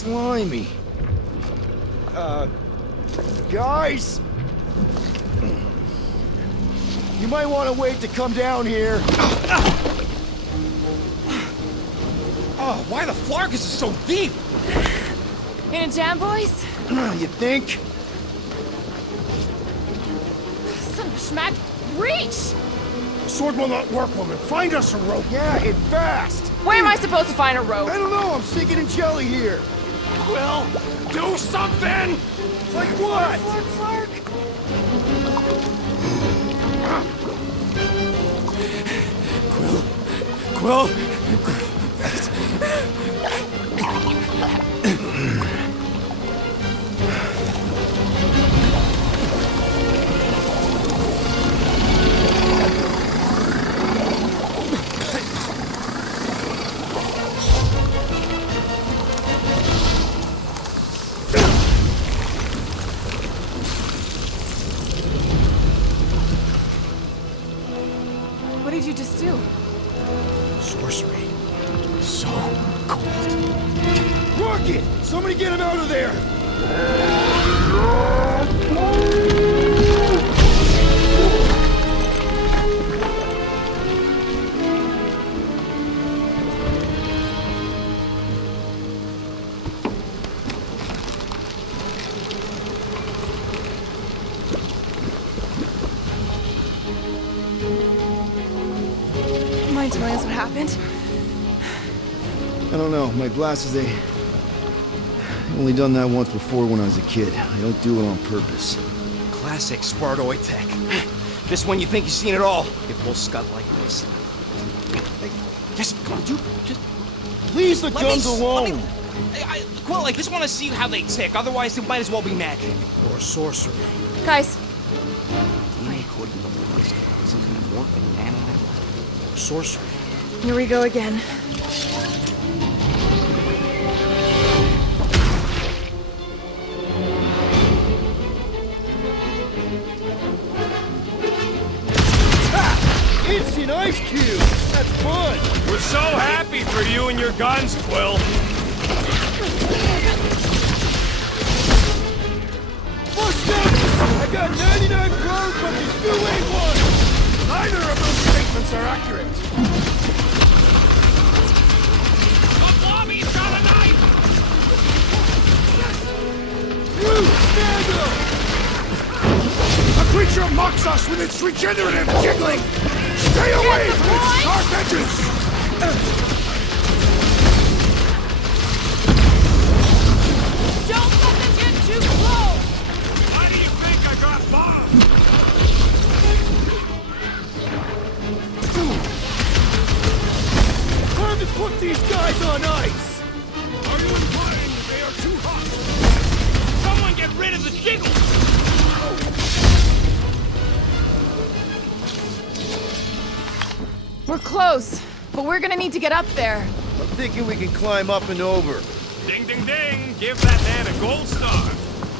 Slimy. Guys? You might want to wait to come down here. oh, why the Flarkus is so deep? In a jam, boys? You think? Son of a schmack. Reach! Sword will not work, woman. Find us a rope. Yeah, and fast. Where am I supposed to find a rope? I don't know, I'm sinking in jelly here. Quill, do something! Like what? Quill, What did you just do? Sorcery. so cold. Rocket! Somebody get him out of there! Mind telling us what happened? I don't know. My glasses, they... only done that once before when I was a kid. I don't do it on purpose. Classic Spartoid tech. Just when you think you've seen it all, it will scud like this. Just, come on, dude. Just Leave the guns alone! Quill, I just want to see how they tick. Otherwise, it might as well be magic. Or sorcery. Guys, DNA coded with the place. Some kind of morphing nano. Or sorcery. here we go again. Instant ice cube! That's fun! We're so happy for you and your guns, Quill. I got 99 drones, but this new ain't one! Neither of those statements are accurate. The Blobby's got a knife! You stand up! A creature mocks us with its regenerative jiggling. Stay away from its sharp edges. Don't let them get too close! Why do you think I got bombed? Time to put these guys on ice! Are you implying that they are too hot? Someone get rid of the jiggle! We're close, but we're gonna need to get up there. I'm thinking we can climb up and over. Ding, ding, ding! Give that man a gold star!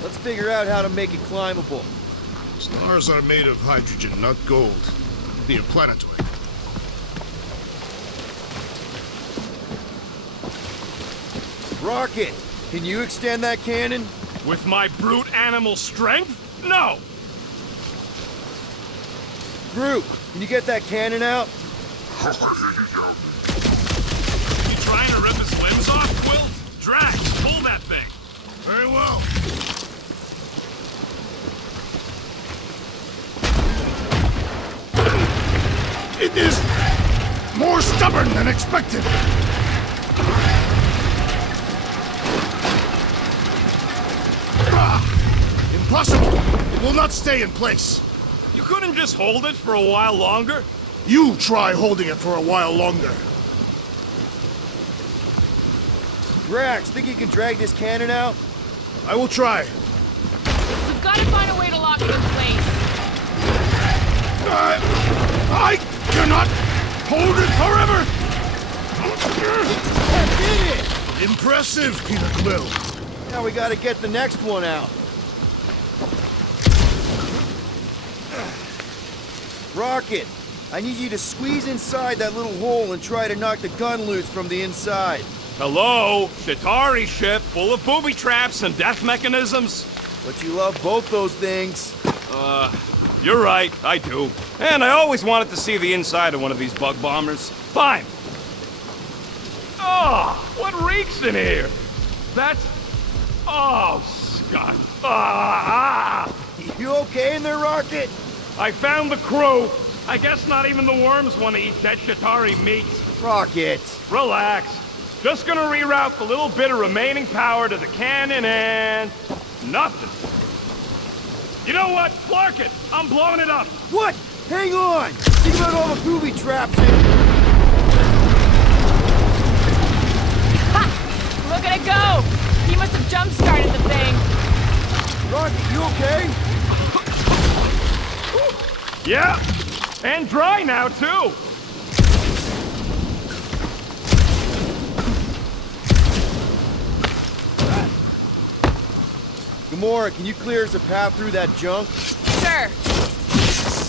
Let's figure out how to make it climbable. Stars are made of hydrogen, not gold. Be a planetoid. Rocket, can you extend that cannon? With my brute animal strength? No! Groot, can you get that cannon out? You trying to rip his limbs off, Quill? Drax, pull that thing! Very well. It is more stubborn than expected. Impossible! It will not stay in place. You couldn't just hold it for a while longer? You try holding it for a while longer. Drax, think you can drag this cannon out? I will try. We've got to find a way to lock it in place. I cannot hold it forever! I did it! Impressive, Peter Quill. Now we gotta get the next one out. Rocket, I need you to squeeze inside that little hole and try to knock the gun loose from the inside. Hello? Chitauri ship full of booby traps and death mechanisms? But you love both those things. You're right, I do. And I always wanted to see the inside of one of these bug bombers. Fine. Oh, what reeks in here? That's... Oh, Scott. You okay in there, Rocket? I found the crew. I guess not even the worms want to eat dead Chitauri meat. Rocket. Relax. Just gonna reroute the little bit of remaining power to the cannon and... nothing. You know what? Clark it! I'm blowing it up! What? Hang on! Think about all the booby traps in... Ha! Look at it go! He must have jump-started the thing. Rocket, you okay? Yeah! And dry now, too! Gamora, can you clear us a path through that junk? Sure.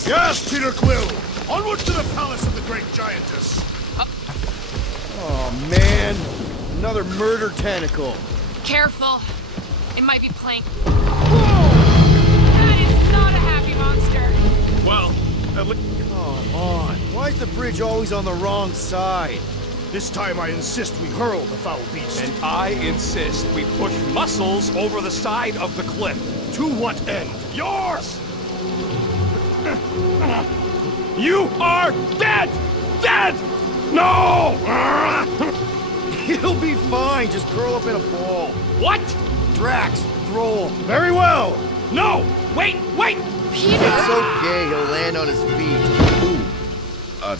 Yes, Peter Quill! Onward to the palace of the great giantess! Oh, man. Another murder tentacle. Careful. It might be Plank. That is not a happy monster. Well, come on. Why is the bridge always on the wrong side? This time I insist we hurl the foul beast. and I insist we push Muscles over the side of the cliff. To what end? Yours! You are dead! Dead! No! He'll be fine. Just curl up in a ball. What? Drax, throw him. Very well! No! Wait! Wait! It's okay. He'll land on his feet. Ooh. I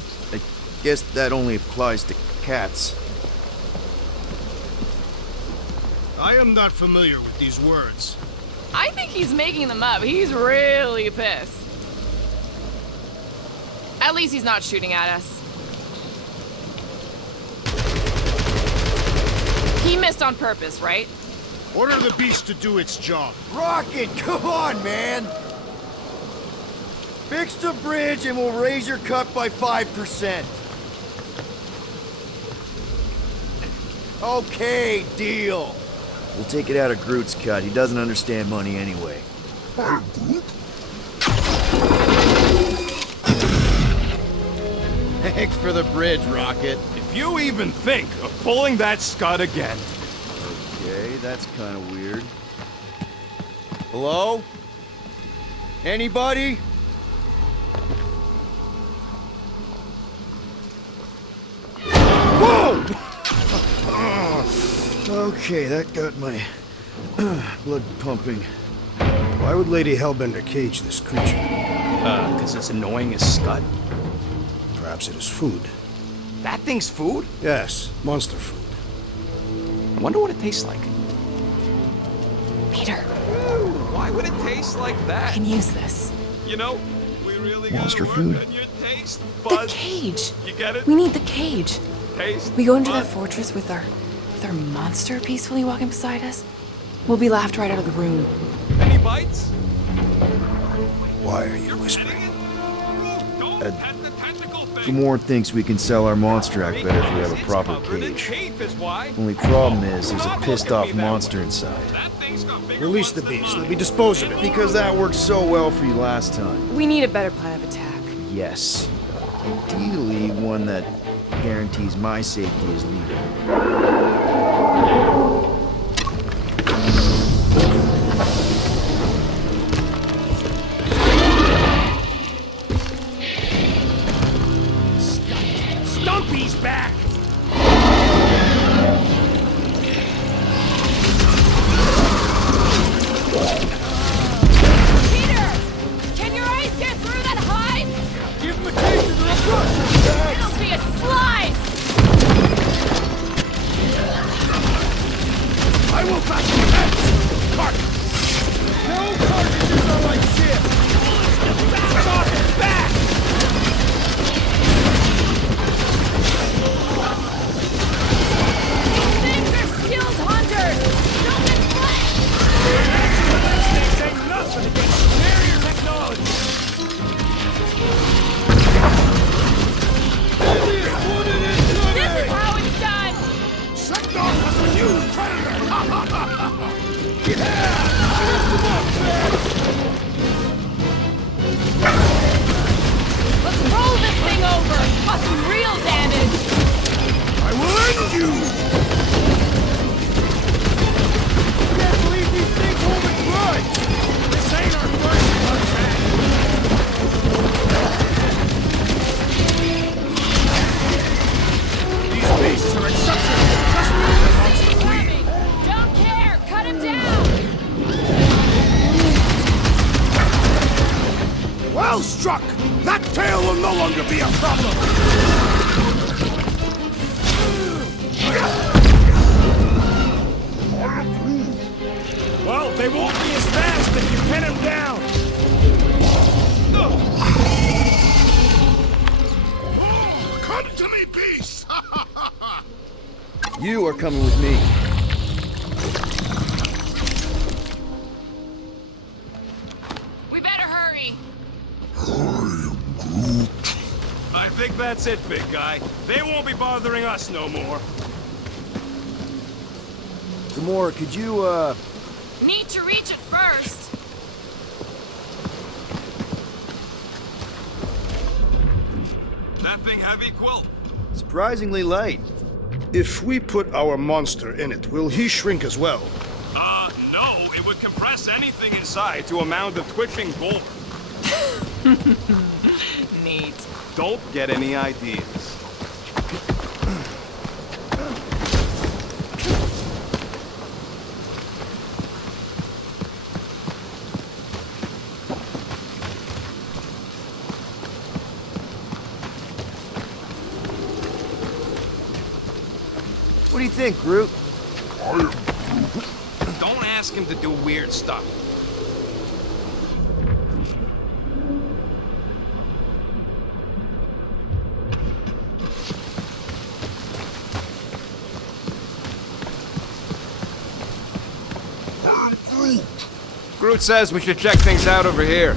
guess that only applies to cats. I am not familiar with these words. I think he's making them up. He's really pissed. At least he's not shooting at us. He missed on purpose, right? Order the beast to do its job. Rocket, come on, man. Fix the bridge and we'll raise your cut by 5%. Okay, deal. We'll take it out of Groot's cut. He doesn't understand money anyway. Thanks for the bridge, Rocket. If you even think of pulling that Scud again. Okay, that's kind of weird. Hello? Anybody? Whoa! Okay, that got my blood pumping. Why would Lady Hellbender cage this creature? Because it's annoying as Scud. Perhaps it is food. That thing's food? Yes, monster food. I wonder what it tastes like. Peter, Why would it taste like I that? can use this. You know, we really Monster gotta work food. on your taste The buds. cage. You get it? We need the cage. Taste We go into that bud. fortress with our monster peacefully walking beside us. We'll be laughed right out of the room. Any bites? Why are you whispering? Don't pet the tentacle thing. Gamora thinks we can sell our monster act better if we have a It's proper covered in cage. teeth is why. Only problem is there's a Stop pissed looking at off me that monster way. inside. That thing's got bigger Release the beast. Let me dispose of it. Because that worked so well for you last time. We need a better plan of attack. Yes. Ideally, one that guarantees my safety as leader. Stumpy's back! Peter! Can your eyes get through that hive? Give him a taste of the refreshment! It'll be a slice! I will fasten your heads! Carcass! No carcasses are like shit! Stop it! Back! Things are skilled hunters! Don't deflect! These ain't nothing against superior technology! This is how it's done! Seknor has a new predator! Ha ha ha ha! Yeah! Let's roll this thing over! Cause some real damage! I will end you! Can't believe these things hold a grudge! This ain't our first attack! These beasts are exceptionally successful in monster queen! Don't care! Cut him down! Well struck! That tail will no longer be a problem! Well, they won't be as fast if you pin him down! Come to me, beast! You are coming with me. We better hurry! I think that's it, big guy. They won't be bothering us no more. Gamora, could you, Need to reach it first! That thing heavy, Quill? surprisingly light. If we put our monster in it, will he shrink as well? No, it would compress anything inside to a mound of twitching gore. Neat. Don't get any ideas. What do you think, Groot? Don't ask him to do weird stuff. Groot says we should check things out over here.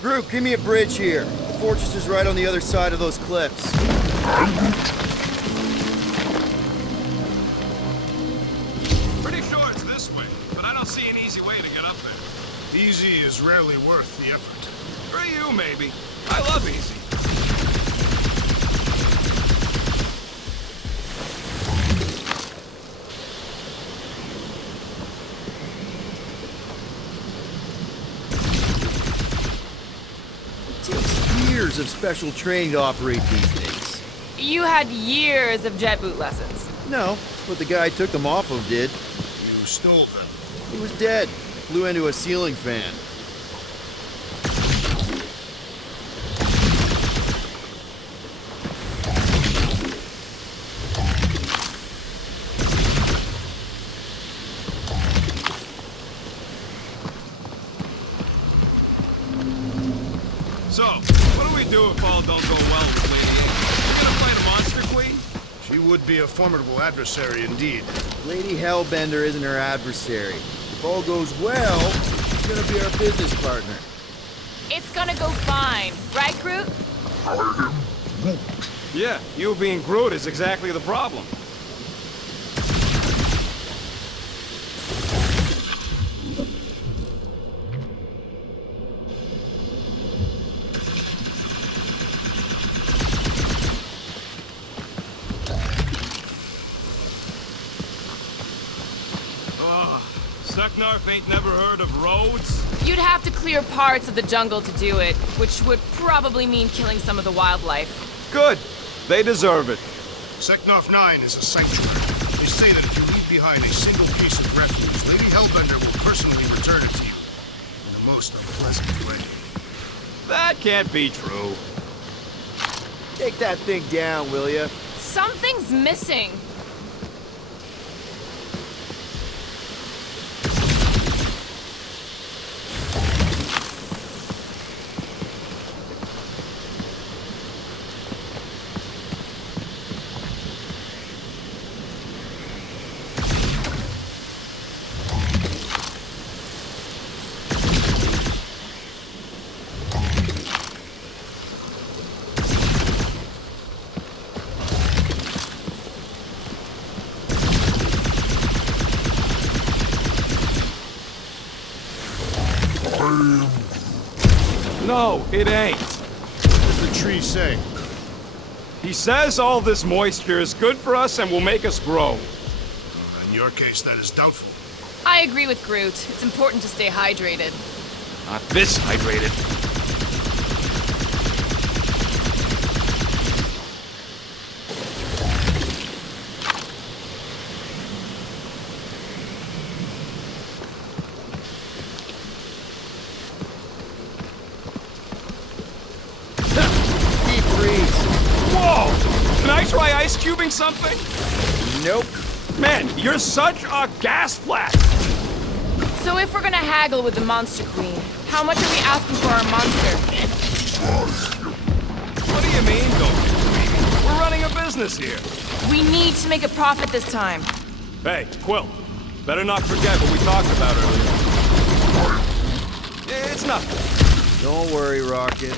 Groot, give me a bridge here. The fortress is right on the other side of those cliffs. Pretty sure it's this way, but I don't see an easy way to get up there. Easy is rarely worth the effort. For you, maybe. I love easy. It takes years of special training to operate these things. You had years of jet boot lessons. No, but the guy I took them off of did. You stole them. He was dead. Flew into a ceiling fan. So, what do we do if all don't go well with Lady A? We gonna fight a monster queen? She would be a formidable adversary indeed. Lady Hellbender isn't her adversary. If all goes well, she's gonna be our business partner. It's gonna go fine, right, Groot? Yeah, you being Groot is exactly the problem. Seknarf ain't never heard of roads? You'd have to clear parts of the jungle to do it, which would probably mean killing some of the wildlife. Good. They deserve it. Seknarf 9 is a sanctuary. They say that if you leave behind a single piece of refuge, Lady Hellbender will personally return it to you. In the most unpleasant way. That can't be true. Take that thing down, will ya? Something's missing. No, it ain't. What does the tree say? He says all this moisture is good for us and will make us grow. In your case, that is doubtful. I agree with Groot. It's important to stay hydrated. Not this hydrated. Deep freeze. Whoa! Can I try ice cubing something? Nope. Man, you're such a gas flash! So if we're gonna haggle with the Monster Queen, how much are we asking for our monster? What do you mean, don't? We're running a business here. We need to make a profit this time. Hey, Quill. Better not forget what we talked about earlier. It's nothing. Don't worry, Rocket.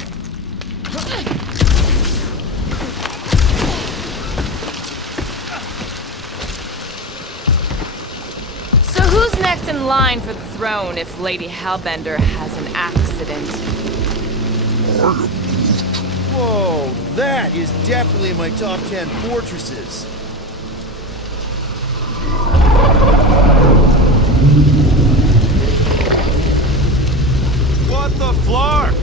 So who's next in line for the throne if Lady Hellbender has an accident? Whoa, that is definitely in my top 10 fortresses. What the flark?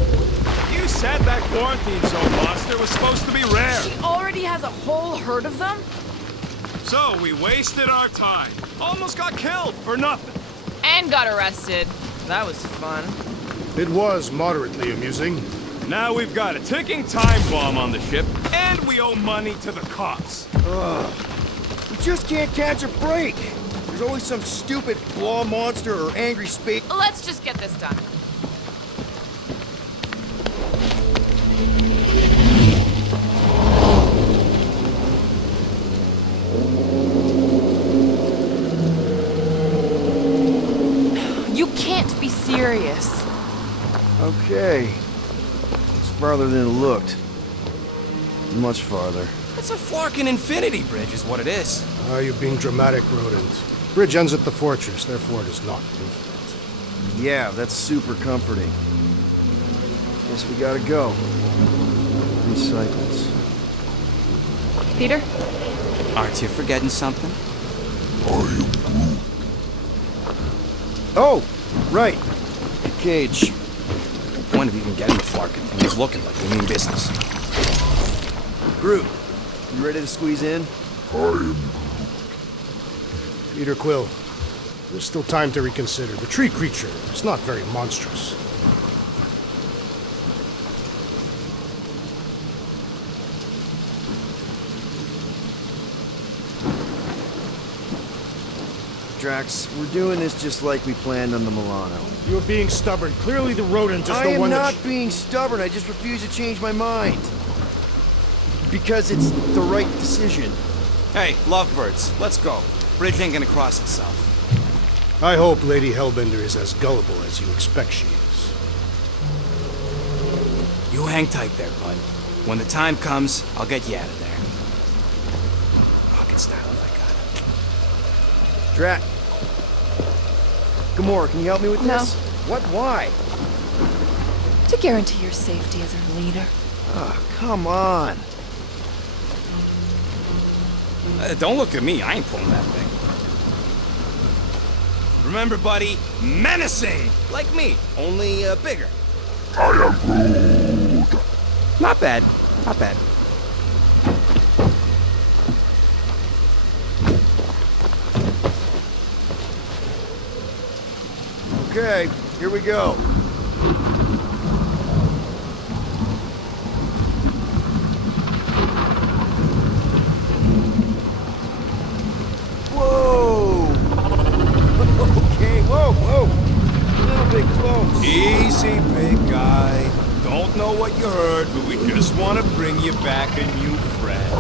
You said that quarantine zone monster was supposed to be rare. She already has a whole herd of them? So we wasted our time. Almost got killed for nothing. And got arrested. That was fun. It was moderately amusing. Now we've got a ticking time bomb on the ship, and we owe money to the cops. We just can't catch a break. There's always some stupid claw monster or angry space. Let's just get this done. You can't be serious. Okay. It's farther than it looked. Much farther. It's a flarkin' infinity bridge is what it is. Ah, you're being dramatic, Rodent. Bridge ends at the fortress, therefore it is not infinite. Yeah, that's super comforting. Guess we gotta go. 3 cycles. Peter? Aren't you forgetting something? Oh, right. Cage. The point of even getting the flarkin' thing is looking like we mean business. Groot, you ready to squeeze in? Peter Quill, there's still time to reconsider. The tree creature is not very monstrous. Drax, we're doing this just like we planned on the Milano. You're being stubborn. Clearly the rodent is I the am one not that... being stubborn, I just refuse to change my mind. Because it's the right decision. Hey, lovebirds, let's go. Bridge ain't gonna cross itself. I hope Lady Hellbender is as gullible as you expect she is. You hang tight there, bud. When the time comes, I'll get you out of there. Rocket style if I got it. Drax. Gamora, can you help me with No. this? What? Why? To guarantee your safety as our leader. Ah, come on. Don't look at me, I ain't pulling that thing. Remember, buddy, menacing! Like me, only bigger. I am Groot. Not bad, not bad. Okay, here we go. Whoa! Okay, whoa! A little bit close. Easy, big guy. Don't know what you heard, but we just want to bring you back a new friend.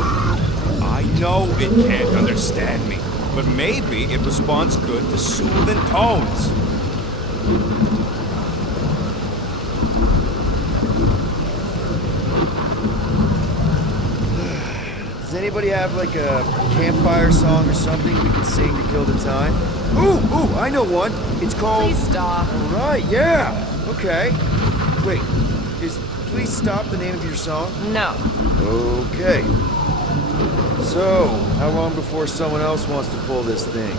I know it can't understand me, but maybe it responds good to soothing tones. Does anybody have like a campfire song or something we can sing to kill the time? Ooh, I know one. It's called... Please stop. All right, yeah. Okay. Wait, is Please Stop the name of your song? No. Okay. So, how long before someone else wants to pull this thing?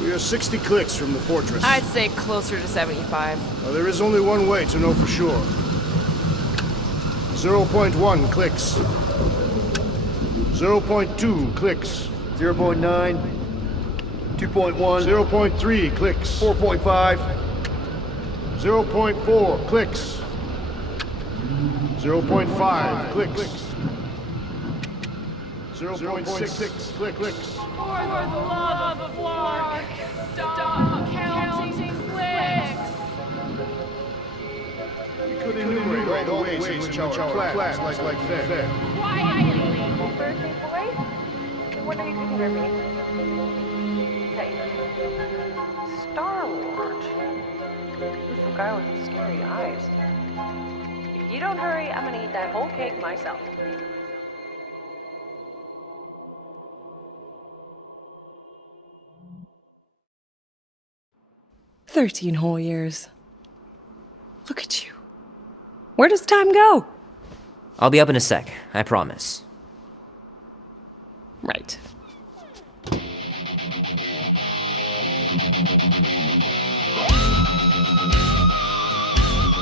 We are 60 clicks from the fortress. I'd say closer to 75. Well, there is only one way to know for sure. 0.1 clicks. 0.2 clicks. 0.9, 2.1, 0.3 clicks. 4.5, 0.4 clicks. 0.5 clicks. 0.6 clicks. For the love of Flark, stop counting clicks. We could enumerate all the ways in which our plans like that. Quietly. Birthday boy? What are you doing for me? Star Wars. Who's the guy with the scary eyes? If you don't hurry, I'm gonna eat that whole cake myself. "13 whole years. Look at you. Where does time go?" I'll be up in a sec, I promise. Right.